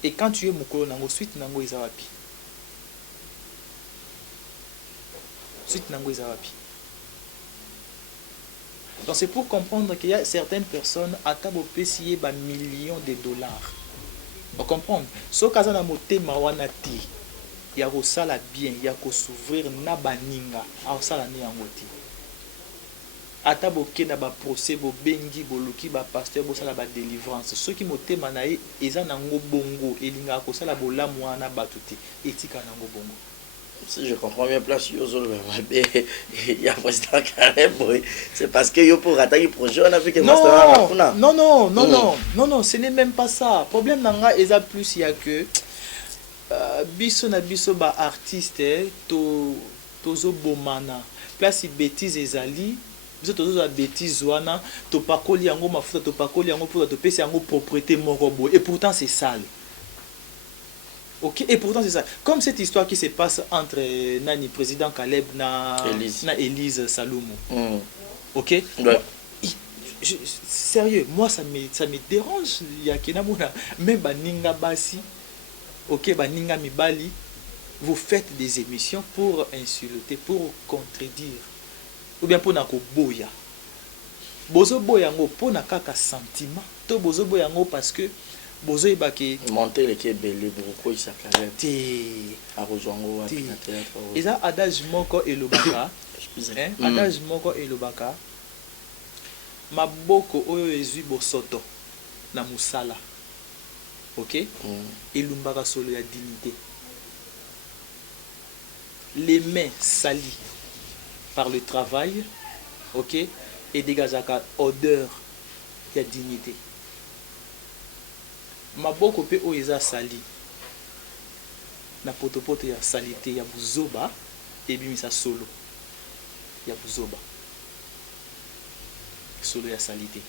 et quand tu es mukolo nango, suite nango izawapi. Donc c'est pour comprendre qu'il y a certaines personnes à tabo payer des millions de dollars. Vous comprenez? Ce cas na moté mawanati, il y a la bien, il y a s'ouvrir na baninga, a sala ni angoti. Atabo ke na ba procès bo bengi bo luki ba pasteur bo sala ba délivrance. Ceux qui moté manaï eza nango bongo elinga ko sala bo lamu na batuti etika nango bongo. Si je comprends bien, place il y a président Caleb, c'est parce que yo pour attaquer le projet, on a vu que non, ce n'est même pas ça. Le problème nanga est plus il y a que biso na biso ba artiste tozo bomana. Place bêtise ezali, biso tozo bêtise wana, to pakoli yango mafuta to pakoli yango pour to pesa yango propriété morobo et pourtant c'est sale. Ok, et pourtant c'est ça. Comme cette histoire qui se passe entre Nani, président Caleb, na Élise Saloumou. Ok, ouais. Sérieux, moi ça me dérange. Il y a même Baninga Bassi, ok, Baninga Mibali, vous faites des émissions pour insulter, pour contredire, ou bien pour nako boya. Bozo boyango pour nakaka sentiment, to bozo boyango parce que bozo ebake monter les qui belé beaucoup ça carré te à rejoindre à théâtre eza adage moko elobaka adage moko elobaka maboko oyo ezwi bosoto na musala ok elumbaka solo ya dignité. Les mains salies par le travail, ok, et dégagaka odeur ya dignité. Maboko pe o eza sali na potopoto ya salité ya buzoba et bimisa solo ya buzoba solo ya salité.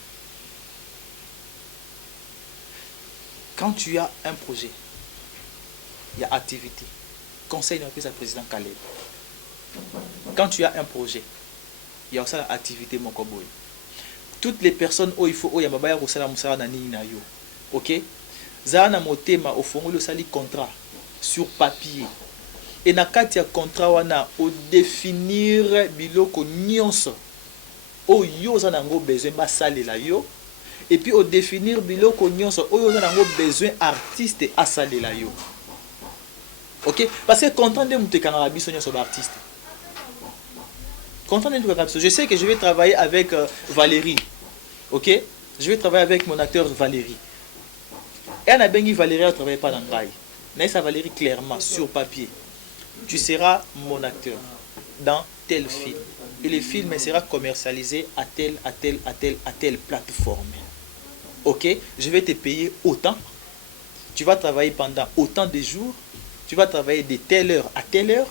Quand tu as un projet, il y a activité. Conseil d'un peu sa président Caleb. Quand tu as un projet, il y a aussi l'activité Mokoboy. Toutes les personnes où il faut, où il y a mabaya rosala musala na nini na yo. Ok? Zana motema au fond le sali contrat sur papier. Et na kati ya contrat wana au définir biloko nyonso. O yo za nango besoin ba salela yo. Et puis au définir biloko nyonso o yo za nango besoin artiste a salela yo. Ok, parce que content de monter quand sur artiste. Content de monter. Je sais que je vais travailler avec Valérie. Ok, je vais travailler avec mon acteur Valérie. Et Anna Bengi Valérie ne travaille pas dans le rail. Naïsa Valérie clairement sur papier. Tu seras mon acteur dans tel film. Et le film sera commercialisé à telle plateforme. Ok, je vais te payer autant. Tu vas travailler pendant autant de jours. Tu vas travailler de telle heure à telle heure.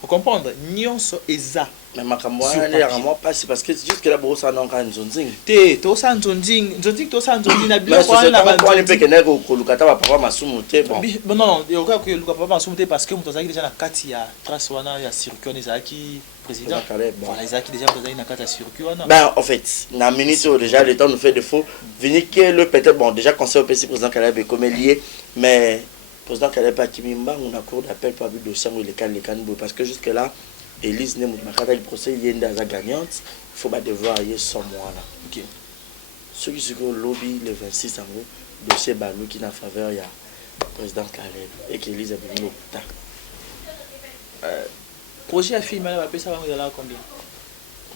Vous comprenez? Nyonso eza. Mais ma moi pas parce que jusque là bon ça non quand nzonzing. Te to sa nzonzing to sa nzonzing na bilo kwa na ba kwa lepeke na ko lukata ba papa masumu te bon. Non, il y aura que luka papa masumu te parce que mutazaki déjà na kati ya trace wana ya circuit ezaki président. Voilà, ezaki déjà mutazaki na kati ya circuit wana. Ben en fait, na minute déjà le temps nous fait défaut. Venir que le peut-être bon déjà conseil au président Caleb comme lié mais président Caleb Akimimba, on a cours d'appel pour abus de dossier les canaux parce que jusque là Elise ne m'a pas le procès il y a une gagnante il faut pas devoir y son mois là. OK. Ceux qui sont au lobby le 26 en gros dossier Balou qui n'a faveur il y a président Caleb et qu'Elise a bien projet à film là va ça va là combien?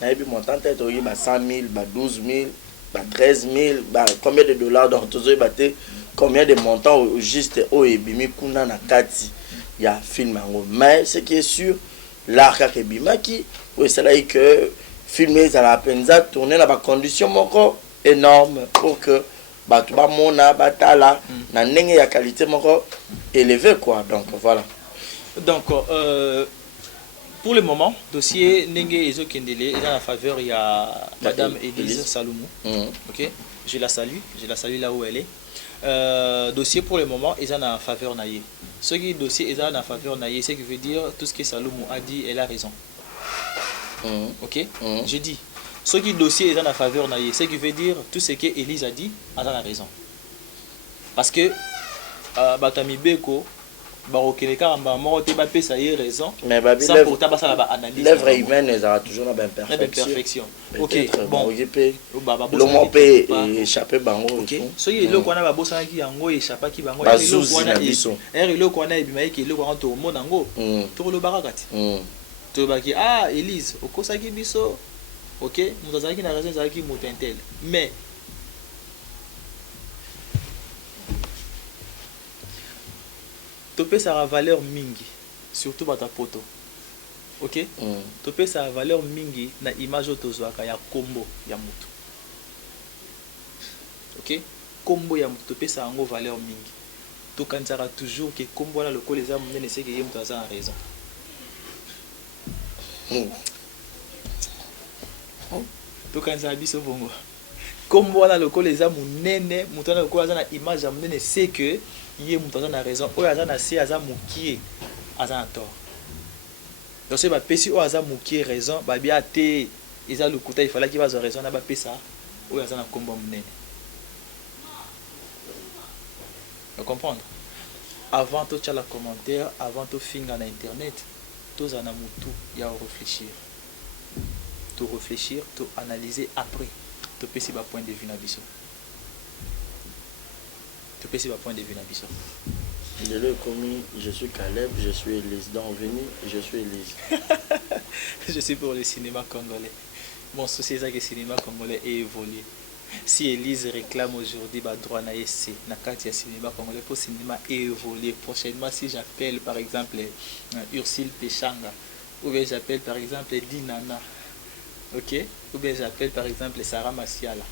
Na ebi montant tête au y 100 000, 12 000, 13 000, combien de dollars donc tous les battés combien de montants au juste au ebimi kuna na kati ya film ango mais ce qui est sûr l'arc que bimaki oui c'est là que filmer ça la penza tourner dans ba condition moko énorme pour que batu ba mona batala na ndenge ya qualité moko élevé quoi donc voilà donc pour le moment dossier ndenge ezokendele est en faveur il y a madame Elise Saloumou. OK, je la salue là où elle est. Dossier pour le moment est en faveur naïe. Ce qui dossier est en faveur naïe, c'est qui veut dire tout ce que Saloumou a dit, elle a raison. OK, je dis ce qui dossier est en faveur naïe, c'est qui veut dire tout ce que Elise a dit, elle a raison. Parce que Batami Beko raison mais l'œuvre humaine est toujours dans l'imperfection. OK, bon l'homme peut échapper bango. OK, so il le kwana ba bosa ki yango échappa ki bango le kwana le kwana ebima ki le kwana to mona ngo to lo barakati to baki Elise okosaki biso. OK, mutazaki na raison zaki mutentel mais topé sa valeur mingi surtout bata poto. OK, topé sa valeur mingi na image otozwaka ya kombo ya mutu. OK, kombo ya mutu topé sa ngo valeur mingi to kanzara toujours que kombo na lokole za munene c'est que yé mutu aza raison. To kanzara biso bongo kombo na lokole za munene mutu na lokole za na image ya munene c'est que yé mutu na raison oyo aza na se aza mukie aza na tort. Donc c'est ba pesi oyo aza mukie raison ba bia te eza lokuta il fallait qu'il va raison na ba pesa oyo aza na kombo munene. Vous comprendre? Avant tout la commentaire, avant tout finga na internet, tous en mutu ya réfléchir. Tout réfléchir, tout analyser après. Tout pesi ba point de vue na biso. opesi ba point de vue na biso. De le commis, je suis Caleb, je suis Elise. Donc venu, je suis Elise. Je suis pour le cinéma congolais. Mon souci c'est que le cinéma congolais est évolué. Si Elise réclame aujourd'hui bah, droit na SC, na carte cinéma congolais pour cinéma évolué. Prochainement, si j'appelle par exemple Ursule Pechanga, ou bien j'appelle par exemple Dinana, ok, ou bien j'appelle par exemple Sarah Masiala,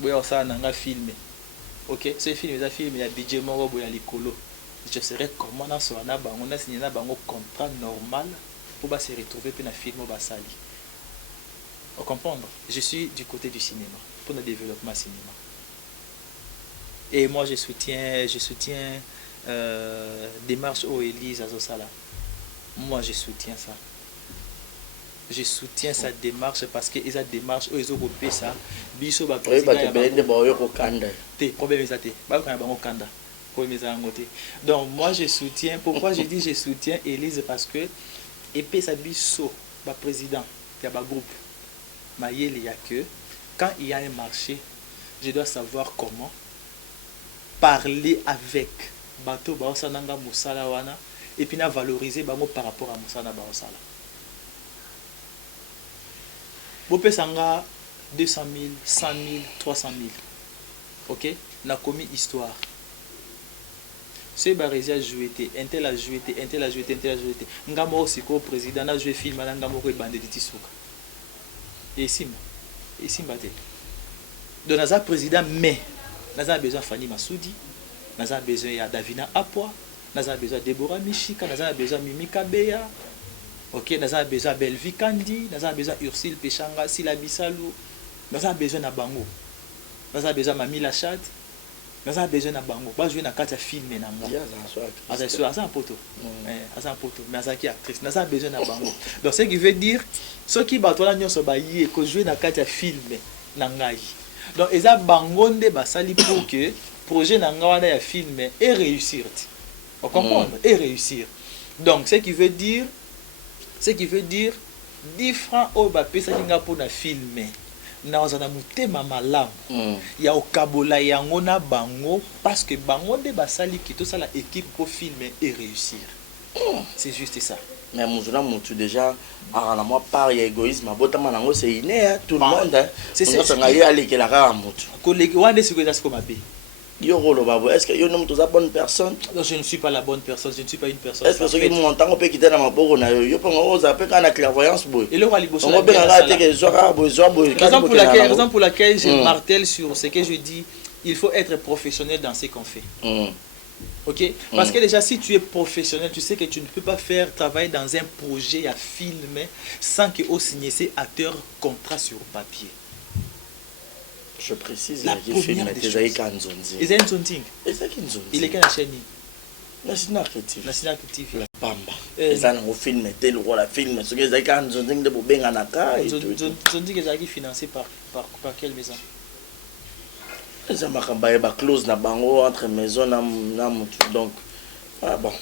ou bien ça n'a filmé. Ok, ce film est un film, il y a budget moro boya likolo. Je serais comment na so na bango na signé na bango contrat normal pour se retrouver puis na film au basali. Vous comprenez? Je suis du côté du cinéma pour le développement cinéma. Et moi je soutiens démarche au Elise Azosala. Moi je soutiens ça. Je soutiens sa démarche parce que esa démarche o ezo kopé ça biso ba président ya problème ezate ba ko bango kanda ko meza ngote. Donc moi je soutiens, pourquoi je dis je soutiens Elise parce que epé sa biso ba président ya ba groupe mayele ya que quand il y a un marché, je dois savoir comment parler avec bato ba osananga musala wana et puis na valoriser bango par rapport à musala ba osala. Bopé sanga 200 000, 100 000, 300 000. Ok? Na commis histoire. Ce Barési a joué, un tel a joué, un tel a joué, un tel a joué. Ngamo aussi ko président a joué film na ngamo ko bande de tisuka. Et ici mbate. Donc naza président mais naza besoin Fanny Masoudi, naza besoin ya Davina Apwa, naza besoin Deborah Mishika, naza besoin Mimi Kabeya. Ok, nous avons besoin de Belvi Kandi, nous avons besoin d'Ursule Pechanga, Sila Bissalou, nous avons besoin de Bango, nous avons besoin de Mami Lachad, nous avons besoin de Bango. Nous avons besoin de film. Nous avons besoin de poto, mais nous avons besoin de Bango. Donc, ce qui veut dire, ceux qui battent la nuit sur Bayi et que jouer dans le film, donc, ils ont Bango de Basali pour que le projet de film est réussir. Vous comprenez? Et réussir. Donc, ce qui veut dire 10 francs au bapé ça kinga pour na filmer na ozana mutema malamu ya okabola yango na bango parce que bango de basali ki to sala équipe pour filmer et réussir. C'est juste ça. Mais muzuna mutu déjà à la moi part ya égoïsme abotama nango c'est inné tout le monde c'est ça ngai ali ke la ka mutu collègue wande siko za siko mabe. Est-ce que tu es une bonne personne? Non, je ne suis pas la bonne personne, je ne suis pas une personne. Est-ce que ceux qui m'entendent on peut quitter dans ma bourre? Je pense qu'on a la clairvoyance. Et le roi Liboso. Raison pour laquelle je martèle sur ce que je dis, il faut être professionnel dans ce qu'on fait. Ok? Parce que déjà, si tu es professionnel, tu sais que tu ne peux pas faire travailler dans un projet à filmer sans que au signer ces acteurs contrat sur papier. Je précise, la première des choses. Il est il est quelle chaîne? National Creative. National Creative. La Pamba. Ils ont filmé tel rôle la film. Ce que c'est quand Zonzing de Bobenganaka. Zonzing est financé par quelle maison? Ils ont close na bango entre maison donc bon.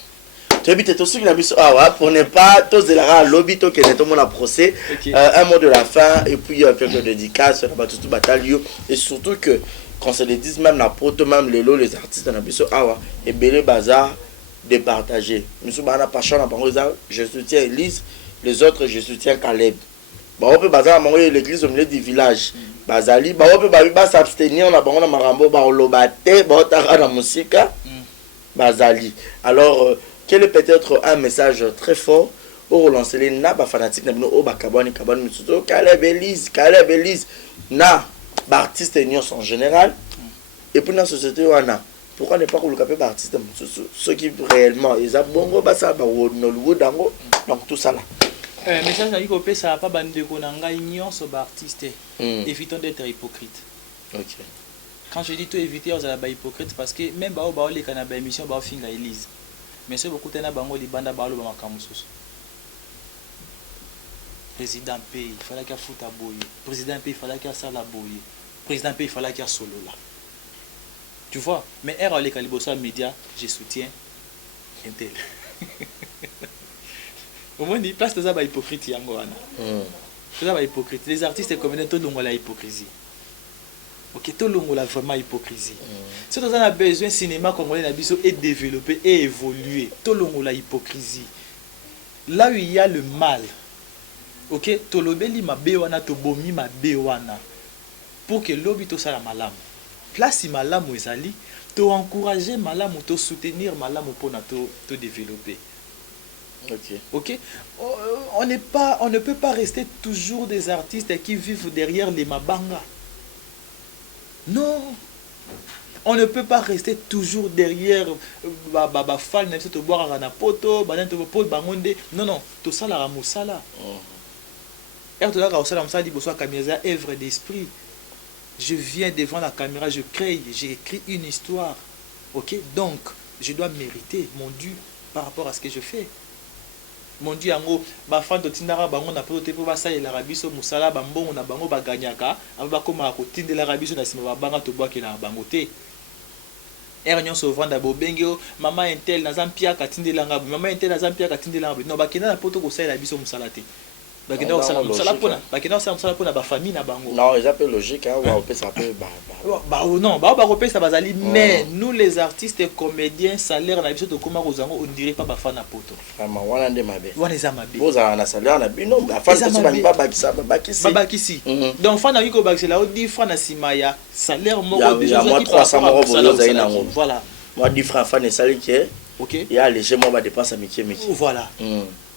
Tu habites aussi la mission pour ne pas tous de la lobby to que tout le monde a procès. Un mot de la fin et puis quelques dédicaces sur tout bataillon et surtout que quand se le disent même la proto même les artistes na biso awa et belé bazar de partager. Monsieur bana passion na bango je soutiens Elise, les autres je soutiens Caleb. Ba on peut bazar bango l'église au milieu du village. Bazali ba on peut ba s'abstenir na bango na marambo ba lobate ba otaka na musika. Bazali. Alors quel est peut-être un message très fort pour relancer les naba fanatiques na bino o bakabani kabani misuto Caleb Elise na artistes en général et puis dans la société wana pourquoi ne pas coloquer par artistes ceux qui réellement ils ont bongo basa ba Nollywood dango donc tout ça là message na yiko pesa pa bande ko na ngai nyonso ba artiste évitons d'être hypocrite. OK. Quand je dis tout éviter aux ba hypocrite parce que même ba les kana ba émission ba finga Elise. Mais c'est beaucoup de bango libanda balo ba makamususu. Président pays, il fallait qu'il foute à boyer. Président pays, il fallait qu'il sala boyer. Président pays, il fallait qu'il solo là. Tu vois, mais R les calibosa média, je soutiens Intel. Au moins, il place ça ba hypocrite yango wana. C'est ça ba hypocrite. Les artistes comme tout le monde la hypocrisie. Ok, tout le monde a vraiment hypocrisie. Si on a besoin cinéma congolais est développé et évolué, tout le monde a hypocrisie. Là où il y a le mal, ok, to lobeli mabe wana to bomi mabe wana pour que lobi to sala malamu. Place malamu ezali, to encourager malamu, to soutenir malamu pour na to développer. Ok. Ok, on ne peut pas rester toujours des artistes qui vivent derrière les mabanga. Non, on ne peut pas rester toujours derrière fan to boire na poto, banan to poto bangonde. Non non, to sala ra musala. To la ra sala musala di boso caméra œuvre d'esprit. Je viens devant la caméra, je crée, j'ai écrit une histoire. Ok, donc je dois mériter mon dû par rapport à ce que je fais. Mon Dieu, yango ba fan to tindara bango na poto po ba sa la rabiso musala ba mbongo na bango ba ganyaka aba koma ko tindela rabiso na sima ba banga to boaki na bango te. Nyon so vanda bo bengeo mama intel na zampia ka tindela ngabo mama intel na zampia ka tindela ngabo no ba kina na poto ko sa la biso musala te. Ba kina ko sa musala pona ba kina ko sa musala pona ba famille na bango. Non, ils appellent logique hein, on peut s'appeler non, ba repé ça bazali mais nous les artistes comédiens salaire na biso to koma ko zango on dirait pas ba fan na poto. Vraiment wana nde mabe. Wana za mabe. Boza na salaire na bino ba fan to ba bakisa ba bakisi. Ba bakisi. Donc fan na yiko bakisa o 10 francs na simaya salaire moko déjà moi 300 euros boza ina ngo. Voilà. Moi 10 francs fan esali ke. OK. Il y a légèrement ba dépense miki. Voilà.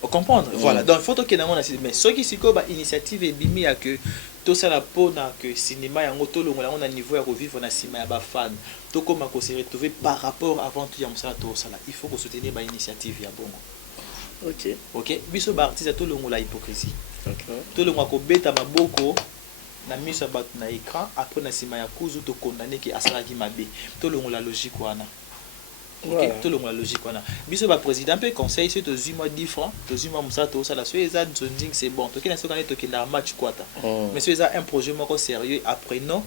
On comprendre. Voilà. Donc faut que na ngona mais ce qui siko ba initiative et bimi à que tout ça la pona que cinéma yango to longola on a niveau ya revivre na sima ya ba fan to koma ko se retrouver par rapport avant tout ya musala to sala il faut que soutenir ba initiative ya bongo. OK. OK, biso ba artiste to longola hypocrisie. OK. To longola ko beta maboko na miso bat na écran après na sima ya kuzu to condamner ki asala ki mabe. To longola logique wana. Ok, tout le monde logique wana. Biso ba président peut conseil sur to 10 francs, to 10 musala to sala so eza nzonding c'est bon. To kina so kana to kina match kwata. Mais so eza un projet moko sérieux après non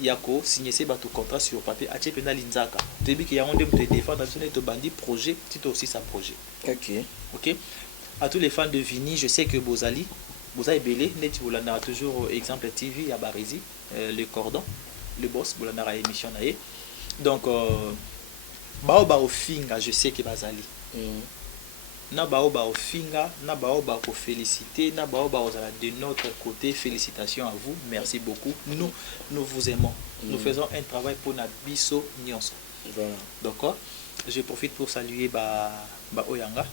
yako signer ces bateau contrat sur papier a tchepena linzaka. Debi ki yango ndem te défendre na to bandi projet, tito aussi sa projet. OK. OK. À tous les fans de Vini, je sais que Bozali belé net bolanda toujours exemple TV à Barizi, le cordon, le boss bolanda émission naé. Donc bao ba ofinga je sais que bazali na bao ba ofinga na bao ba ko féliciter na bao ba ozala de notre côté félicitations à vous, merci beaucoup, nous vous aimons, nous faisons un travail pour na biso nyonso. Voilà. D'accord, je profite pour saluer ba oyanga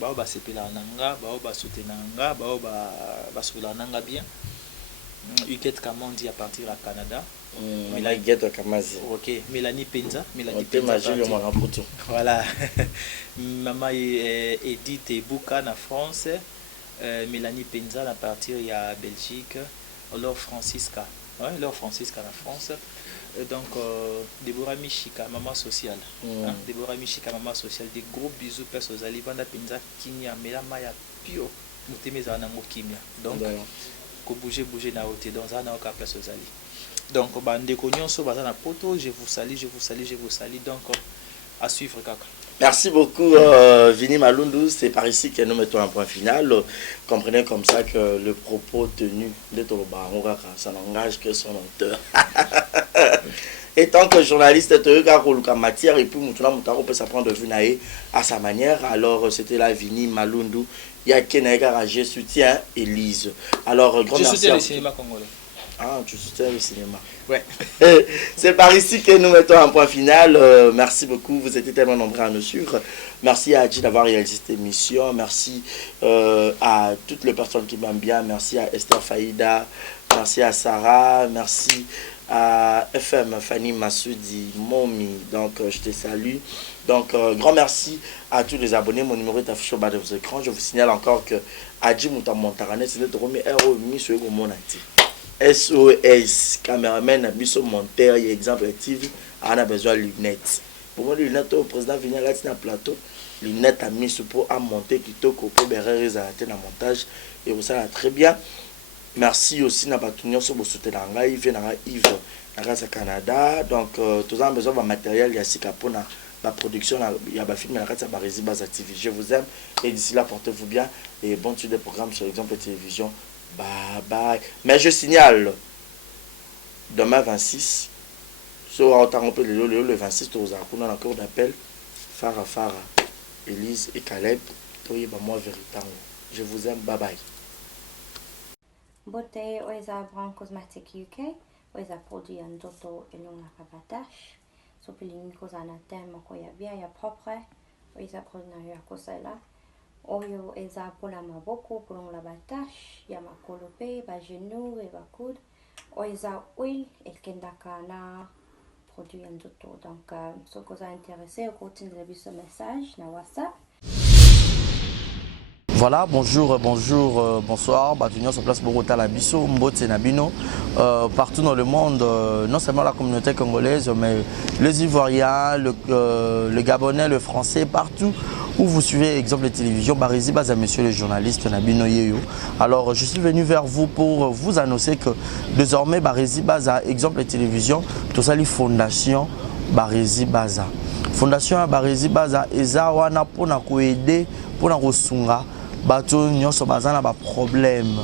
bao ba sepela nanga bao ba soutenir nanga bao ba soula nanga bien Uket Kamondi à partir à Canada. Ok, Mélanie Penza. Voilà. Maman Edith Ebouka en France. Mélanie Penza à partir à Belgique. Laure Francisca. Ouais, Laure Francisca en France. Donc, Deborah Michika, maman sociale. Deborah Michika, maman sociale. Des gros bisous, personnes. Alivanda Penza, Kinya, Melamaya, Pio. Moutemeza Nango Kimia. Donc, bouger na hauteur dans un autre place aux alliés. Donc bandeko nyonso baza na poto, je vous salue. Donc à suivre kaka. Merci beaucoup Vini Malundu, c'est par ici que nous mettons un point final. Comprenez comme ça que le propos tenu de Toloba ça n'engage que son auteur. Et tant que journaliste matière et puis Moutona peut s'apprendre de vue à sa manière. Alors c'était la Vini Malundu. Il y a Kenaïga, je soutiens Élise. Alors, grand merci. Je soutiens le cinéma congolais. Ah, tu soutiens le cinéma. Ouais. C'est par ici que nous mettons un point final. Merci beaucoup. Vous étiez tellement nombreux à nous suivre. Merci à Adji d'avoir réalisé cette émission. Merci à toutes les personnes qui m'aiment bien. Merci à Esther Faïda. Merci à Sarah. Merci à FM Fanny Massoudi Momi. Donc, je te salue. Donc, grand merci à tous les abonnés. Mon numéro est affiché au bas de vos écrans. Je vous signale encore que Adji Moutamontarane, c'est notre premier RO sur le Monati. SOS, caméraman, biso monteur, exemple TV, on a besoin de lunettes. Pour moi, les lunettes, au président vient là, c'est un plateau. Lunettes à mis pour monter, qui toque au peu berrer, arrêter le montage. Et vous savez très bien. Merci aussi à Batunion sur vos soutiens. Il vient à Yves, à Canada. Donc, tous en besoin de matériel, il y a aussi pour la production, il y a un film à Barizi Baza TV. Je vous aime et d'ici là, portez-vous bien et bon suite des programmes sur exemple télévision. Bye bye. Mais je signale, demain 26 so autant peu le 26 on a un cours d'appel Farah Elise et Caleb toyeba moi véritable. Je vous aime, bye bye. Beauté oisa Brand Cosmetics UK oisa produit en toto et long rabatache so pilingi kozana tema ko ya bien ya propre oisa produit na ya kosala oyo eza pola maboko pour la batache ya makolope ba genou et ba coude oisa oil et kendaka na produit en toto donc so koza intéressé au continuer ce message na WhatsApp. Voilà, bonjour, bonsoir. Batunion sur place Bogota la Bisso, Mbote Nabino. Partout dans le monde, non seulement la communauté congolaise, mais les Ivoiriens, le Gabonais, le Français, partout où vous suivez exemple de télévision, Barizi Baza, monsieur le journaliste Nabino Yeyo. Alors, je suis venu vers vous pour vous annoncer que désormais, Barizi Baza, exemple de télévision, tout ça, les fondations Barizi Baza. Fondation Barizi Baza, Eza wana pona ko aider, pona ko sunga. Bato nyonso bazana ba problème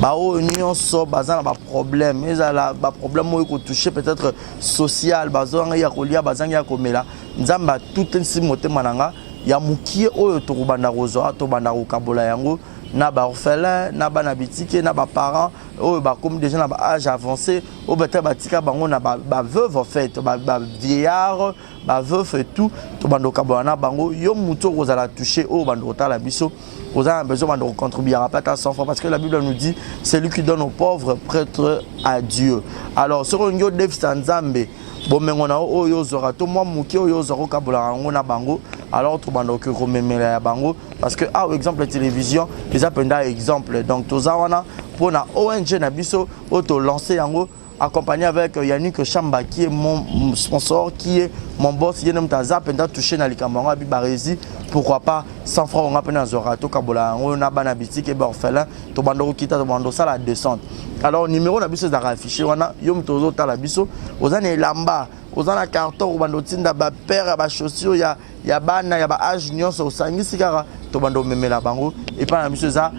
bao nyonso bazana ba problème ezala ba problème oyo ko toucher peut-être social bazanga ya kolia bazanga ya komela nzamba tout nsi motema nanga ya mukie oyo to kubanda kozo to banda ko kabola yango na ba orphelin na ba na bitike na ba parents oyo ba comme déjà na ba âge avancé o beta batika bango na ba veuve en fait ba vieillard ba veuve et tout to banda ko kabola na bango yo muto kozala toucher o banda ko tala biso. Vous avez besoin de contribuer à pas à 100 francs parce que la Bible nous dit c'est lui qui donne aux pauvres prêtre à Dieu. Alors ce qu'on dit Dev Sanzambe bon mais on a oyo zora to moi muki oyo zoro kabola ngona bango alors to bando que rememela ya bango parce que ah exemple télévision les appenda exemple donc to zawana pour na ONG na biso auto lancer yango accompagné avec Yannick Chamba qui est mon sponsor, qui est mon boss, qui est touché dans les camarades à Bibarezi. Pourquoi pas 100 francs on a peine à Zorato, Kabola, on a Banabiti, qui est orphelin, Tobando Kita, Tobando, ça la descente. Alors, numéro d'abus, c'est affiché, on a Yom Tozo Talabiso, aux années Lamba, aux années carton, au bando Tinda, père, à chaussure, il y a Bana, il y a Age, Nyon, au Sangi, Sigara, Tobando Memela Bango, et pas la mission ça.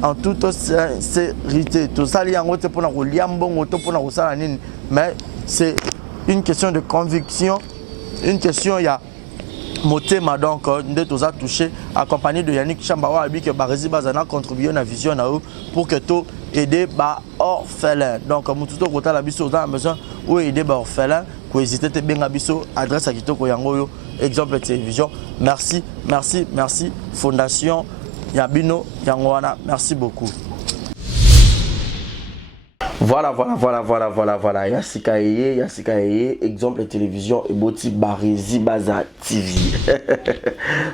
En toute sincérité, tout ça, mais c'est une question de conviction, une question, il y a Motema donc, de tous a touché, accompagné de Yannick Chambawa, que Barizi Bazana contribué à la vision pour que tout aider les orphelins. Donc, Moututo Kota la biso, on a besoin d'aider les orphelins, pour hésiter à bien biso, adresse à Kitoko Yangoyo, exemple de télévision. Merci, merci, merci, Fondation Yabino Yangoana, merci beaucoup. Voilà. Yassika Eye, exemple de télévision et Boti Barizi Baza TV.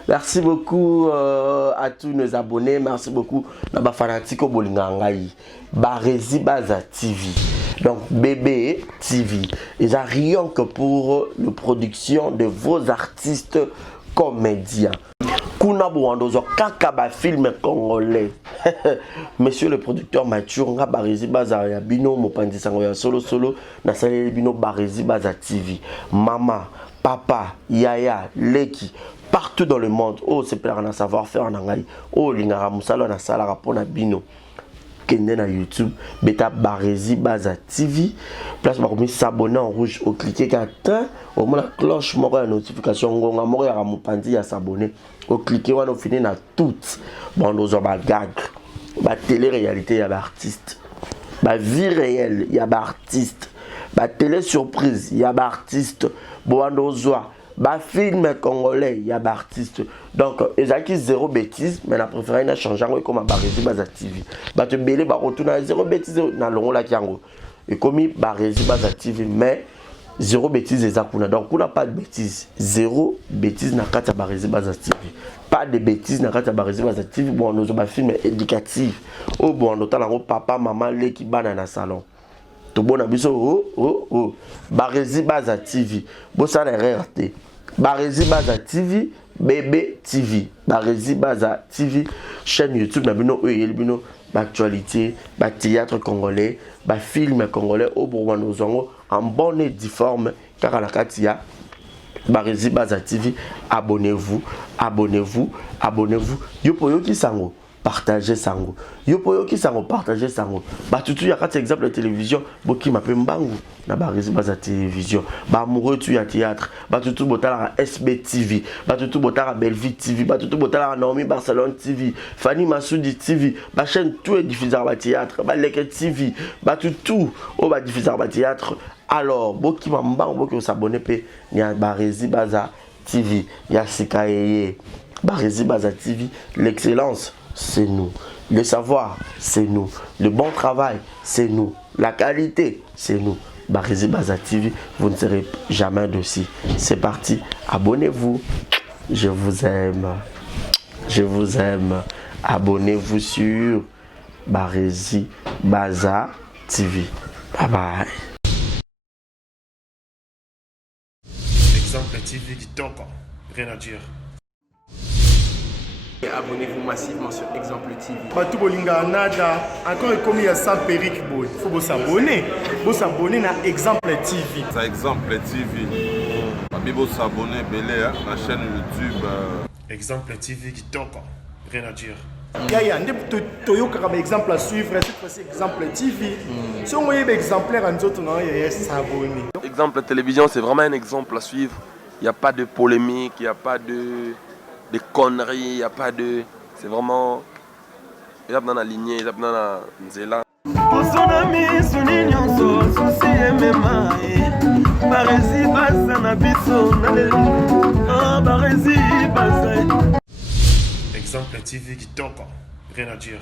Merci beaucoup à tous nos abonnés. Merci beaucoup à Fanatiko Bolingangaï. Barizi Baza TV. Donc BB TV. Et ça rien que pour la production de vos artistes comédiens. Kuna Bouandozo Kakaba film congolais. Monsieur le producteur Mathieu nga Barizi Baza ya bino mopandi sango ya solo na salé bino Barizi Baza TV. Mama, papa, yaya, leki partout dans le monde. Oh c'est plein de savoir-faire en anglais. Oh lingara musalo na sala rapona bino. Kende na YouTube, beta Barizi Baza TV. Place par comme s'abonner en rouge au cliquer qu'atteint au moins la cloche moko la notification ngonga moko ya mopandi ya s'abonner. Au cliquer on a fini na toutes. Bon nous on va gag. Ba télé-réalité, il y a l'artiste. Ba vie réelle, il y a l'artiste. Ba télé-surprise, il y a l'artiste. Boandozoa. Ba film congolais, il y a l'artiste. Donc, ils ont zéro bêtise, mais la préférée n'a changé comme à Barizi Baza TV. Ba te belé, ba retourne à zéro bêtise dans le rond là qui en et comme Barizi Baza TV, mais zéro bêtise exactement. Donc, on n'a pas de bêtise. Zéro bêtise n'a qu'à Barizi Baza TV. Pas de bêtises dans la Barizi Baza TV. Bon, nous avons un film éducatif. Oh, bon, nous avons papa, maman, les qui ban dans le salon. Tout bon, oh. Barizi Baza TV. Bon, ça n'est RT. Barizi Baza TV, bébé TV. Barizi Baza TV. Chaîne YouTube, nous avons l'actualité, le théâtre congolais, le film congolais. Oh, bon, nous avons en bonne et difforme. Car à la Katia. Barizi Baza TV, abonnez-vous. Yopo yoki sango. partager sango. Yo po yo ki sango partager sango. Ba tutu ya kati exemple télévision, boki mape mbangu na ba rési baza télévision. Ba amoureux tu ya théâtre, ba tutu botala SB TV, ba tutu botala Belleville TV, ba tutu botala Naomi Barcelone TV, Fanny Massoudi TV, ba chaîne tout est diffusé ba théâtre, ba Leke TV, ba tutu o ba diffusé ba théâtre. Alors, boki mbangu boki s'abonner pe ni ba rési baza TV, ya sikaye. Barési Baza TV, l'excellence, c'est nous. Le savoir, c'est nous. Le bon travail, c'est nous. La qualité, c'est nous. Barési Baza TV, vous ne serez jamais dessus. C'est parti, abonnez-vous. Je vous aime. Je vous aime. Abonnez-vous sur Barési Baza TV. Bye bye. Exemple TV qui toque, rien à dire. Abonnez-vous massivement sur Exemple TV. Batou bolinga nada, encore commis à sans périque boy. Faut vous s'abonner. Vous s'abonner à Exemple TV. C'est Exemple TV. Vous s'abonner belé la chaîne YouTube. Exemple TV qui toque, rien à dire. Yaya, Toyo comme exemple à suivre, cette fois-ci Exemple TV. Si on voyait exemplaire en autres, non, il y a s'abonner. Exemple télévision, c'est vraiment un exemple à suivre. Il n'y a pas de polémique, il n'y a pas de conneries, il n'y a pas de... C'est vraiment... Il y a dans la lignée, il y a dans la nzela. Exemple TV qui toque, rien à dire.